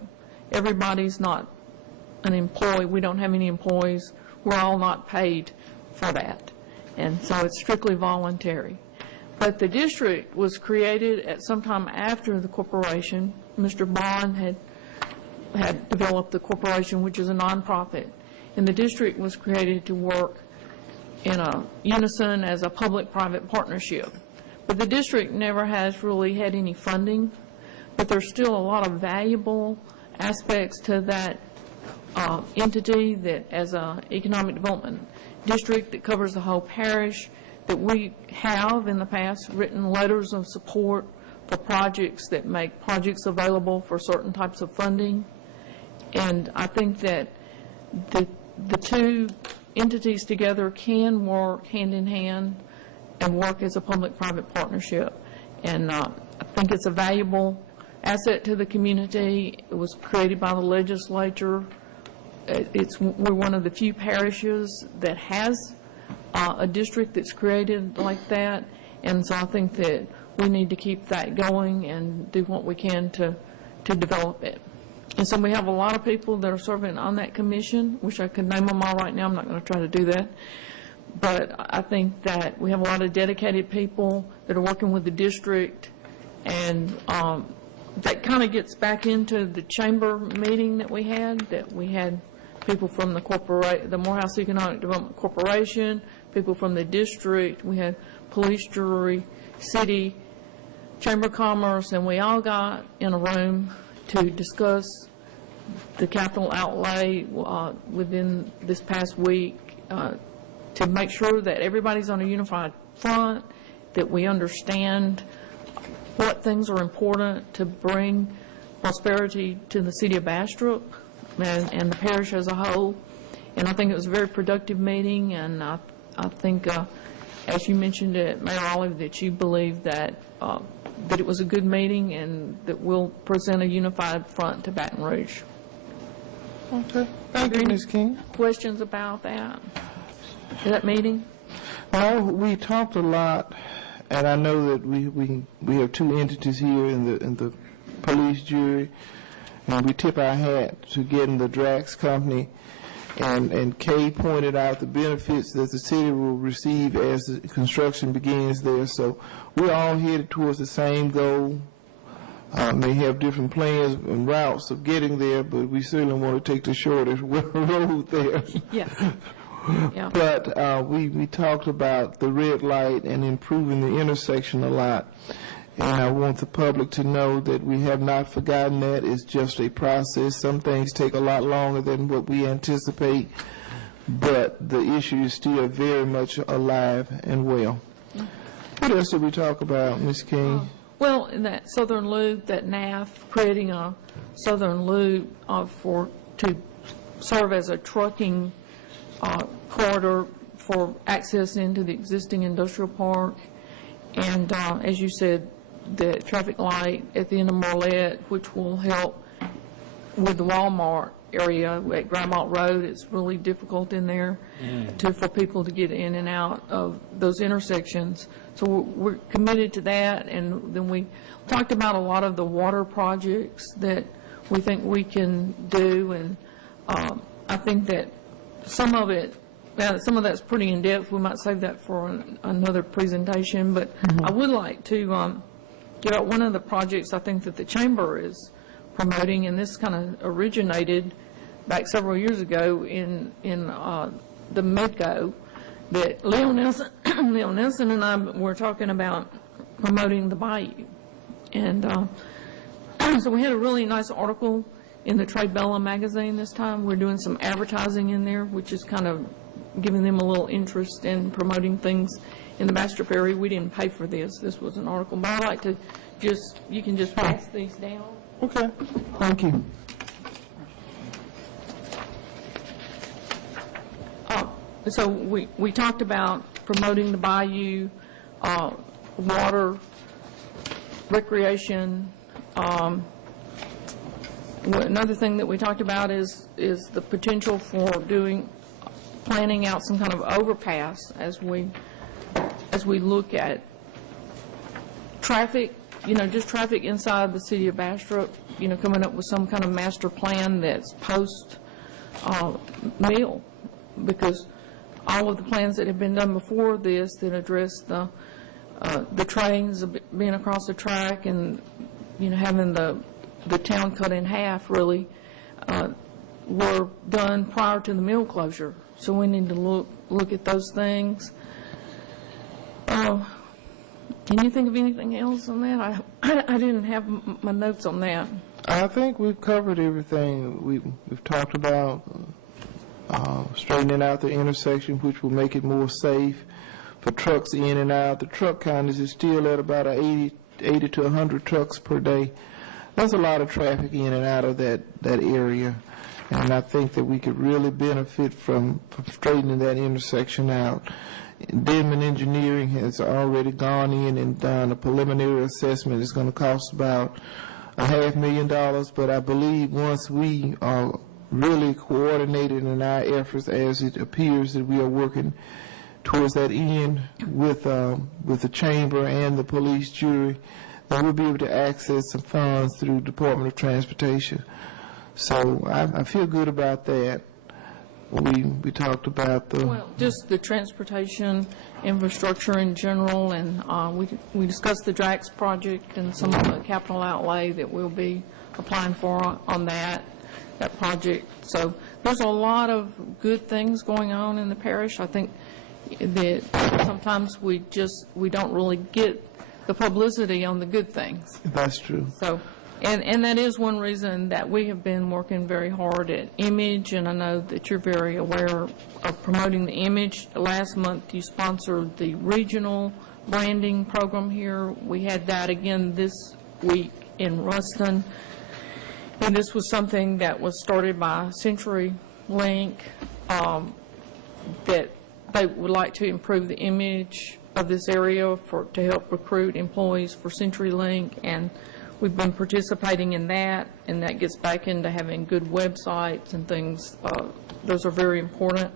everybody's not an employee. We don't have any employees. We're all not paid for that. And so it's strictly voluntary. But the district was created at some time after the corporation. Mr. Bond had developed the corporation, which is a nonprofit. And the district was created to work in a unison as a public-private partnership. But the district never has really had any funding, but there's still a lot of valuable aspects to that entity that as an economic development district that covers the whole parish, that we have in the past written letters of support for projects that make projects available for certain types of funding. And I think that the two entities together can work hand in hand and work as a public-private partnership. And I think it's a valuable asset to the community. It was created by the legislature. We're one of the few parishes that has a district that's created like that. And so I think that we need to keep that going and do what we can to develop it. And so we have a lot of people that are serving on that commission. Wish I could name them all right now. I'm not going to try to do that. But I think that we have a lot of dedicated people that are working with the district, and that kind of gets back into the chamber meeting that we had people from the Morehouse Economic Development Corporation, people from the district. We had police, jury, city, chamber of commerce, and we all got in a room to discuss the capital outlay within this past week to make sure that everybody's on a unified front, that we understand what things are important to bring prosperity to the city of Bastrop and the parish as a whole. And I think it was a very productive meeting, and I think, as you mentioned it, Mayor Olive, that you believe that it was a good meeting and that we'll present a unified front to Baton Rouge. Okay. Thank you, Ms. King. Questions about that meeting? Well, we talked a lot, and I know that we have two entities here in the police, jury, and we tip our hat to getting the Drax Company. And Kay pointed out the benefits that the city will receive as the construction begins there. So we're all headed towards the same goal. May have different plans and routes of getting there, but we certainly want to take the shortest road there. Yes. Yeah. But we talked about the red light and improving the intersection a lot. And I want the public to know that we have not forgotten that. It's just a process. Some things take a lot longer than what we anticipate, but the issue is still very much alive and well. What else did we talk about, Ms. King? Well, in that southern loop, that NAF, creating a southern loop to serve as a trucking corridor for access into the existing industrial park. And as you said, the traffic light at the end of Marlette, which will help with the Walmart area at Grandmont Road. It's really difficult in there for people to get in and out of those intersections. So we're committed to that. And then we talked about a lot of the water projects that we think we can do. And I think that some of that's pretty in-depth. We might save that for another presentation. But I would like to get out one of the projects I think that the Chamber is promoting, and this kind of originated back several years ago in the Midco, that Leo Nelson and I were talking about promoting the Bayou. And so we had a really nice article in the Trade Bella magazine this time. We're doing some advertising in there, which is kind of giving them a little interest in promoting things in the Bastrop area. We didn't pay for this. This was an article. But I'd like to you can just pass these down. Okay. Thank you. So we talked about promoting the Bayou, water, recreation. Another thing that we talked about is the potential for planning out some kind of overpass as we look at traffic, just traffic inside the city of Bastrop, coming up with some kind of master plan that's post meal, because all of the plans that have been done before this that address the trains being across the track and, you know, having the town cut in half, really, were done prior to the mill closure. So we need to look at those things. Can you think of anything else on that? I didn't have my notes on that. I think we've covered everything. We've talked about straightening out the intersection, which will make it more safe for trucks in and out. The truck count is still at about 80 to 100 trucks per day. There's a lot of traffic in and out of that area, and I think that we could really benefit from straightening that intersection out. Denman Engineering has already gone in and done a preliminary assessment. It's going to cost about $500,000, but I believe once we are really coordinated in our efforts, as it appears that we are working towards that end with the chamber and the police jury, then we'll be able to access some funds through the Department of Transportation. So I feel good about that. We talked about just the transportation infrastructure in general, and we discussed the DRAX project and some of the capital outlay that we'll be applying for on that project. So there's a lot of good things going on in the parish. I think that sometimes we don't really get the publicity on the good things. That's true. So, and that is one reason that we have been working very hard at image, and I know that you're very aware of promoting the image. Last month you sponsored the regional branding program here. We had that again this week in Ruston. And this was something that was started by CenturyLink, that they would like to improve the image of this area to help recruit employees for CenturyLink, and we've been participating in that, and that gets back into having good websites and things. Those are very important.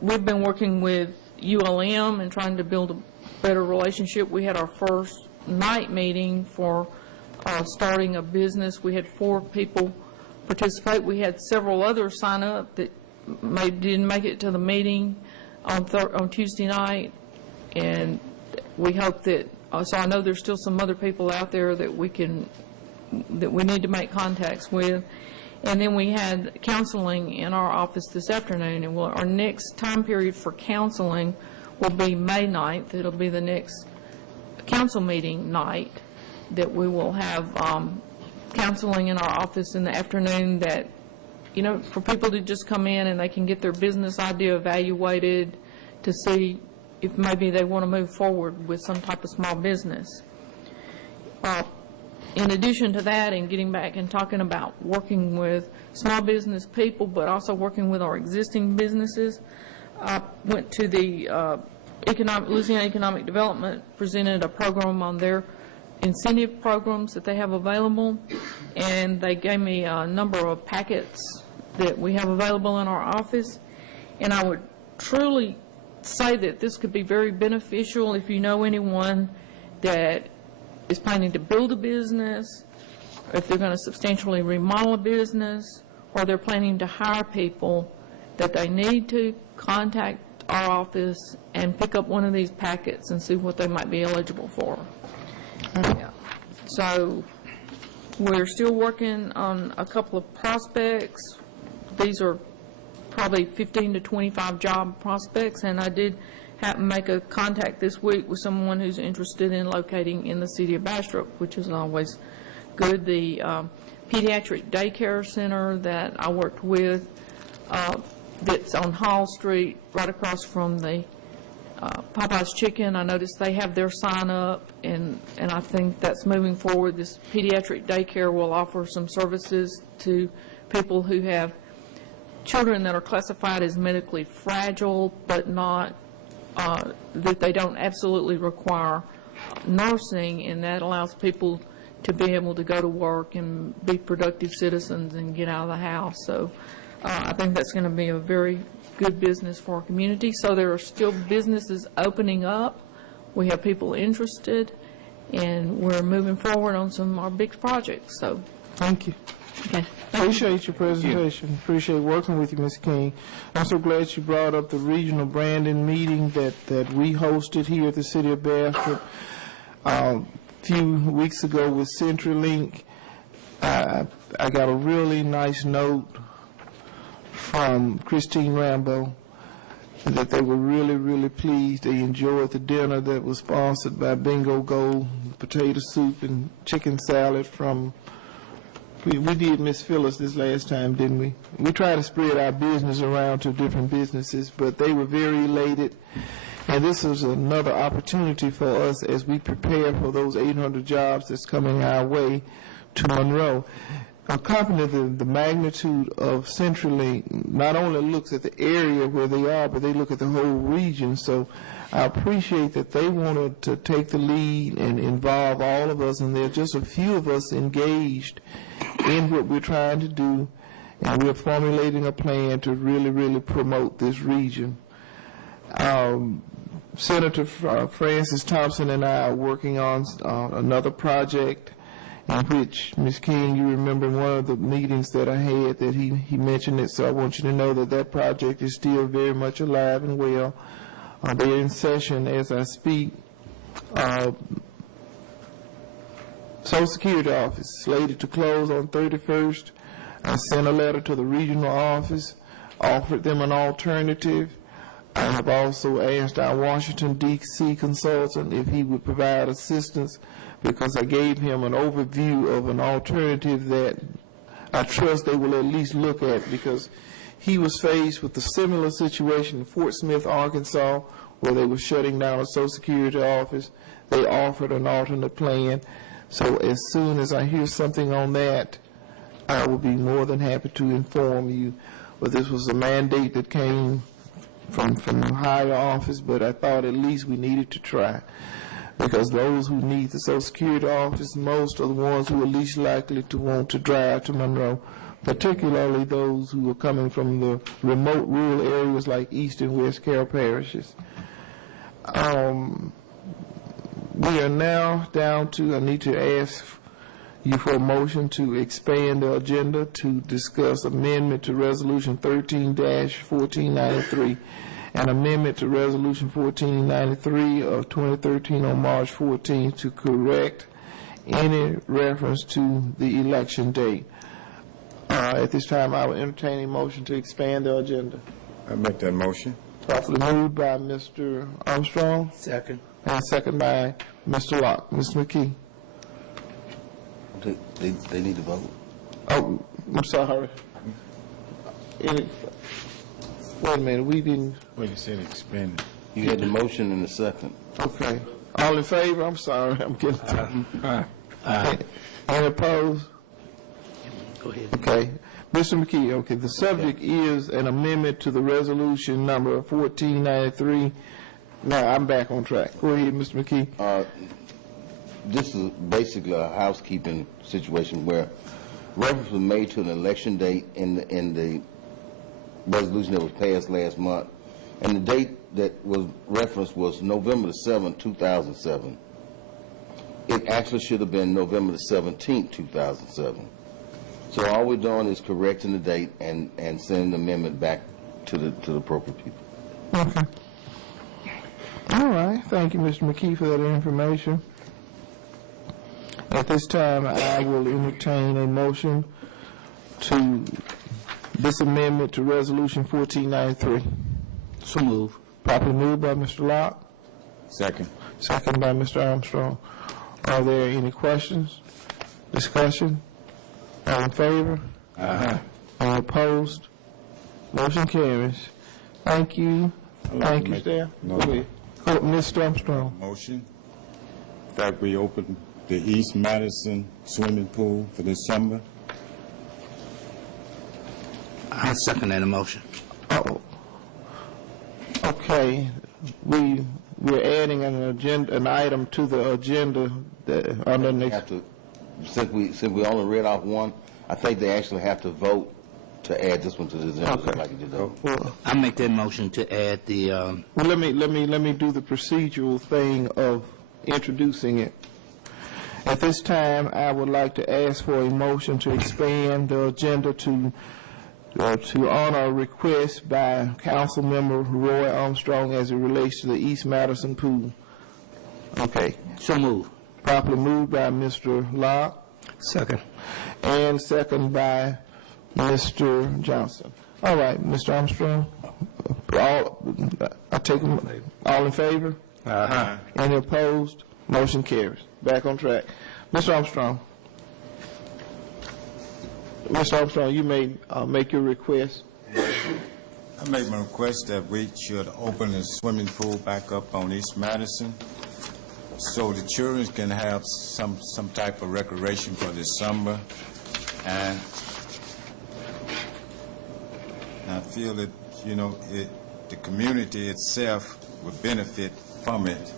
We've been working with ULM and trying to build a better relationship. We had our first night meeting for starting a business. We had 4 people participate. We had several others sign up that didn't make it to the meeting on Tuesday night, and we hope that, so I know there's still some other people out there that we need to make contacts with. And then we had counseling in our office this afternoon, and our next time period for counseling will be May 9th. It'll be the next council meeting night that we will have counseling in our office in the afternoon, that, you know, for people to just come in and they can get their business idea evaluated to see if maybe they want to move forward with some type of small business. In addition to that, and getting back and talking about working with small business people, but also working with our existing businesses, I went to the Louisiana Economic Development, presented a program on their incentive programs that they have available, and they gave me a number of packets that we have available in our office. And I would truly say that this could be very beneficial if you know anyone that is planning to build a business, or if they're going to substantially remodel a business, or they're planning to hire people, that they need to contact our office and pick up one of these packets and see what they might be eligible for. Yeah. So we're still working on a couple of prospects. These are probably 15 to 25 job prospects, and I did make a contact this week with someone who's interested in locating in the city of Bastrop, which is always good. The pediatric daycare center that I worked with, that's on Hall Street, right across from the Popeye's Chicken. I noticed they have their sign up, and I think that's moving forward. This pediatric daycare will offer some services to people who have children that are classified as medically fragile, but not, that they don't absolutely require nursing, and that allows people to be able to go to work and be productive citizens and get out of the house. So I think that's going to be a very good business for our community. So there are still businesses opening up. We have people interested, and we're moving forward on some of our big projects. So thank you. Okay. Appreciate your presentation. Appreciate working with you, Ms. King. I'm so glad you brought up the regional branding meeting that we hosted here at the City of Bastrop a few weeks ago with CenturyLink. I got a really nice note from Christine Rambo that they were really, really pleased. They enjoyed the dinner that was sponsored by Bingo Gold, potato soup and chicken salad from, we did Miss Phyllis this last time, didn't we? We try to spread our business around to different businesses, but they were very elated. And this is another opportunity for us as we prepare for those 800 jobs that's coming our way to Monroe. A company the magnitude of CenturyLink not only looks at the area where they are, but they look at the whole region. So I appreciate that they wanted to take the lead and involve all of us, and there are just a few of us engaged in what we're trying to do, and we're formulating a plan to really, really promote this region. Senator Francis Thompson and I are working on another project in which, Ms. King, you remember in one of the meetings that I had that he mentioned it, so I want you to know that that project is still very much alive and well. They're in session as I speak. Social Security office slated to close on 31st. I sent a letter to the regional office, offered them an alternative. I have also asked our Washington, D.C. consultant if he would provide assistance, because I gave him an overview of an alternative that I trust they will at least look at, because he was faced with a similar situation in Fort Smith, Arkansas, where they were shutting down a Social Security office. They offered an alternate plan. So as soon as I hear something on that, I will be more than happy to inform you. But this was a mandate that came from a higher office, but I thought at least we needed to try, because those who need the Social Security office most are the ones who are least likely to want to drive to Monroe, particularly those who are coming from the remote rural areas like East and West Carroll parishes. We are now down to, I need to ask you for a motion to expand the agenda to discuss amendment to Resolution 13-1493, an amendment to Resolution 1493 of 2013 on March 14 to correct any reference to the election date. At this time, I will entertain a motion to expand the agenda. I make that motion. Properly moved by Mr. Armstrong. Second. And second by Mr. Locke. Mr. McKee. They need to vote. Oh, I'm sorry. Wait a minute, we didn't. Well, you said expand it. You had the motion in the second. Okay. All in favor? I'm sorry, I'm getting tired. Any opposed? Go ahead. Okay. Mr. McKee, okay, the subject is an amendment to the resolution number 1493. Now, I'm back on track. Go ahead, Mr. McKee. This is basically a housekeeping situation where reference was made to an election date in the resolution that was passed last month, and the date that was referenced was November the 7th, 2007. It actually should have been November the 17th, 2007. So all we're doing is correcting the date and sending the amendment back to the appropriate people. Okay. All right. Thank you, Mr. McKee, for that information. At this time, I will entertain a motion to this amendment to Resolution 1493. So move. Properly moved by Mr. Locke. Second. Second by Mr. Armstrong. Are there any questions? Discussion? All in favor? Aye. All opposed? Motion carries. Thank you. Thank you, staff. No. Go ahead. Oh, Mr. Armstrong. Motion that we open the East Madison swimming pool for this summer. I second that motion. Oh. Okay. We're adding an item to the agenda that under next. Since we only read off one, I think they actually have to vote to add this one to the agenda. Okay. Like you did. Well, I make that motion to add the, let me do the procedural thing of introducing it. At this time, I would like to ask for a motion to expand the agenda to honor a request by Councilmember Roy Armstrong as it relates to the East Madison Pool. Okay. So move. Properly moved by Mr. Locke. Second. And second by Mr. Johnson. All right, Mr. Armstrong. I take them all in favor? Uh-huh. Any opposed? Motion carries. Back on track. Mr. Armstrong. Mr. Armstrong, you may make your request. I make my request that we should open the swimming pool back up on East Madison so the children can have some type of recreation for this summer. And I feel that, the community itself would benefit from it.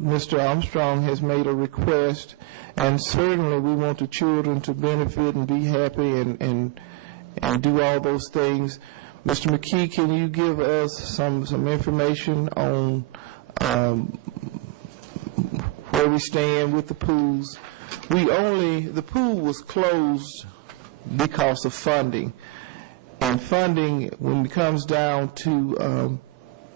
Mr. Armstrong has made a request, and certainly we want the children to benefit and be happy and do all those things. Mr. McKee, can you give us some information on where we stand with the pools? The pool was closed because of funding. And funding, when it comes down to,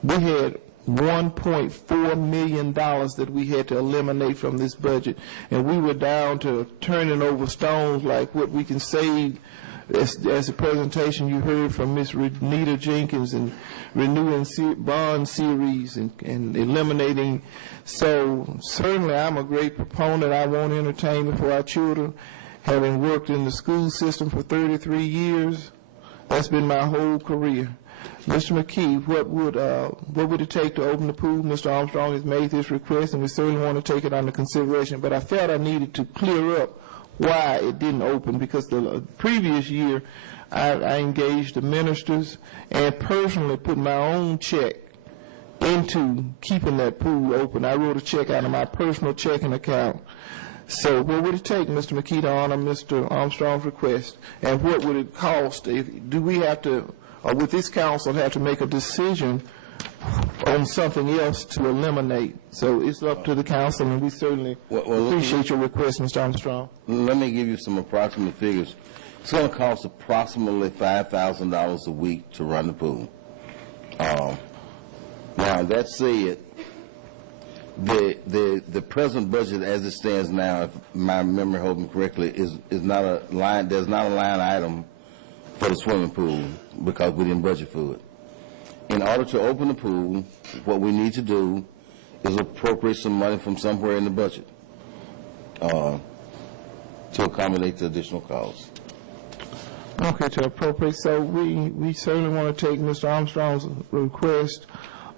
we had $1.4 million that we had to eliminate from this budget. And we were down to turning over stones like what we can save. As a presentation you heard from Ms. Renita Jenkins and renewing bond series and eliminating. So certainly I'm a great proponent. I want entertainment for our children. Having worked in the school system for 33 years, that's been my whole career. Mr. McKee, what would it take to open the pool? Mr. Armstrong has made this request, and we certainly want to take it under consideration. But I felt I needed to clear up why it didn't open, because the previous year I engaged the ministers and personally put my own check into keeping that pool open. I wrote a check out of my personal checking account. So what would it take, Mr. McKee, to honor Mr. Armstrong's request? And what would it cost? Do we have to, or would this council have to make a decision on something else to eliminate? So it's up to the council, and we certainly appreciate your request, Mr. Armstrong. Let me give you some approximate figures. It's going to cost approximately $5,000 a week to run the pool. Now, that said, the present budget as it stands now, if my memory holds me correctly, is not a line. There's not a line item for the swimming pool because we didn't budget for it. In order to open the pool, what we need to do is appropriate some money from somewhere in the budget to accommodate the additional costs. Okay, to appropriate. So we certainly want to take Mr. Armstrong's request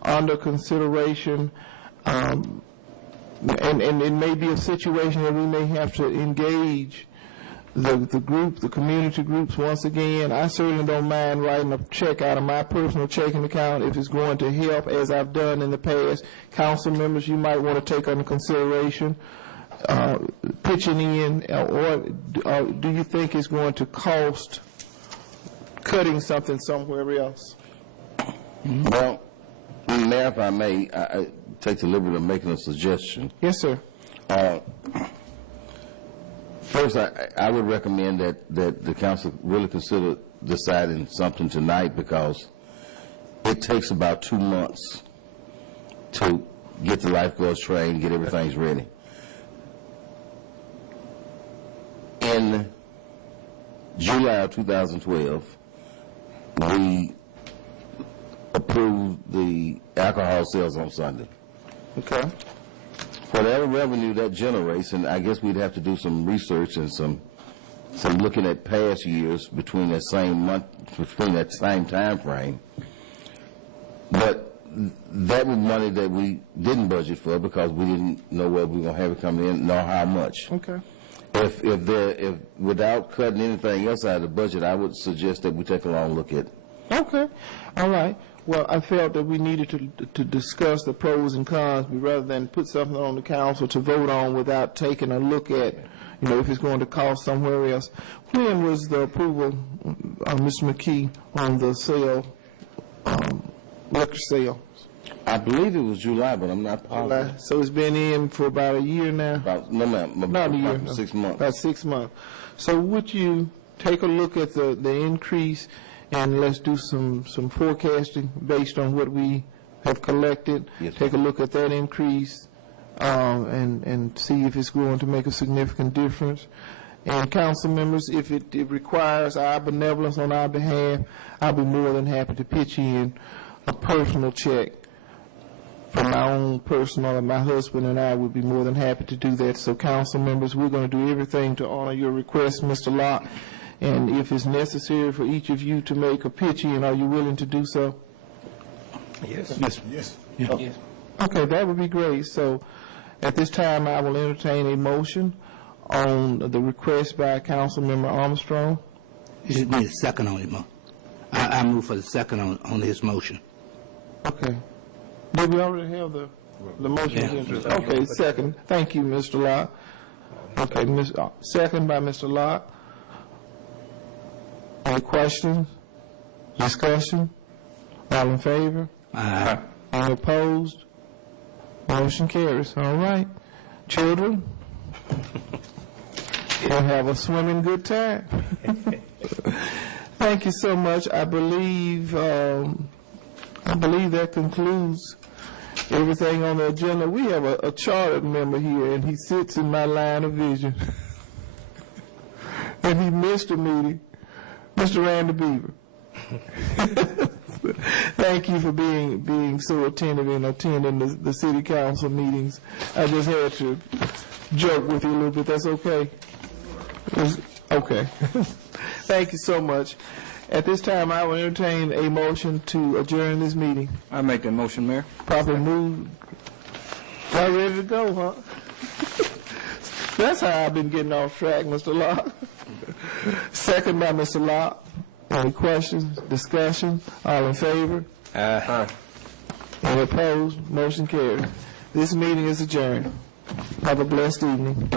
under consideration. And it may be a situation that we may have to engage the community groups once again. I certainly don't mind writing a check out of my personal checking account if it's going to help, as I've done in the past. Council members, you might want to take under consideration pitching in, or do you think it's going to cost cutting something somewhere else? Well, Mayor, if I may, I take the liberty of making a suggestion. Yes, sir. First, I would recommend that the council really consider deciding something tonight, because it takes about 2 months to get the lifeguards trained, get everything ready. In July of 2012, we approved the alcohol sales on Sunday. Okay. Whatever revenue that generates, and I guess we'd have to do some research and some looking at past years between that same month, between that same time frame. But that was money that we didn't budget for because we didn't know whether we were going to have it coming in, nor how much. Okay. If without cutting anything else out of the budget, I would suggest that we take a long look at it. Okay. All right. Well, I felt that we needed to discuss the pros and cons rather than put something on the council to vote on without taking a look at, if it's going to cost somewhere else. When was the approval, Mr. McKee, on the sale, liquor sale? I believe it was July, but I'm not positive. So it's been in for about a year now? No, ma'am. Not a year. About 6 months. About 6 months. So would you take a look at the increase, and let's do some forecasting based on what we have collected? Yes, take a look at that increase and see if it's going to make a significant difference. And council members, if it requires our benevolence on our behalf, I'll be more than happy to pitch in a personal check from my own personal, and my husband and I would be more than happy to do that. So council members, we're going to do everything to honor your request, Mr. Locke. And if it's necessary for each of you to make a pitch in, are you willing to do so? Yes. Yes. Yes. Okay, that would be great. So at this time, I will entertain a motion on the request by Councilmember Armstrong. You just need a second on it, I move for the second on his motion. Okay. Did we already have the motion? Yeah. Okay, second. Thank you, Mr. Locke. Okay, second by Mr. Locke. Any questions? Discussion? All in favor? Aye. All opposed? Motion carries. All right. Children, we'll have a swimming good time. Thank you so much. I believe that concludes everything on the agenda. We have a chartered member here, and he sits in my line of vision. And he missed a meeting. Mr. Randy Beaver. Thank you for being so attentive and attending the city council meetings. I just had to joke with you a little bit. That's okay? Okay. Thank you so much. At this time, I will entertain a motion to adjourn this meeting. I make a motion, Mayor. Properly moved. Y'all ready to go, huh? That's how I've been getting off track, Mr. Locke. Second by Mr. Locke. Any questions, discussion? All in favor? Aye. Any opposed? Motion carried. This meeting is adjourned. Have a blessed evening.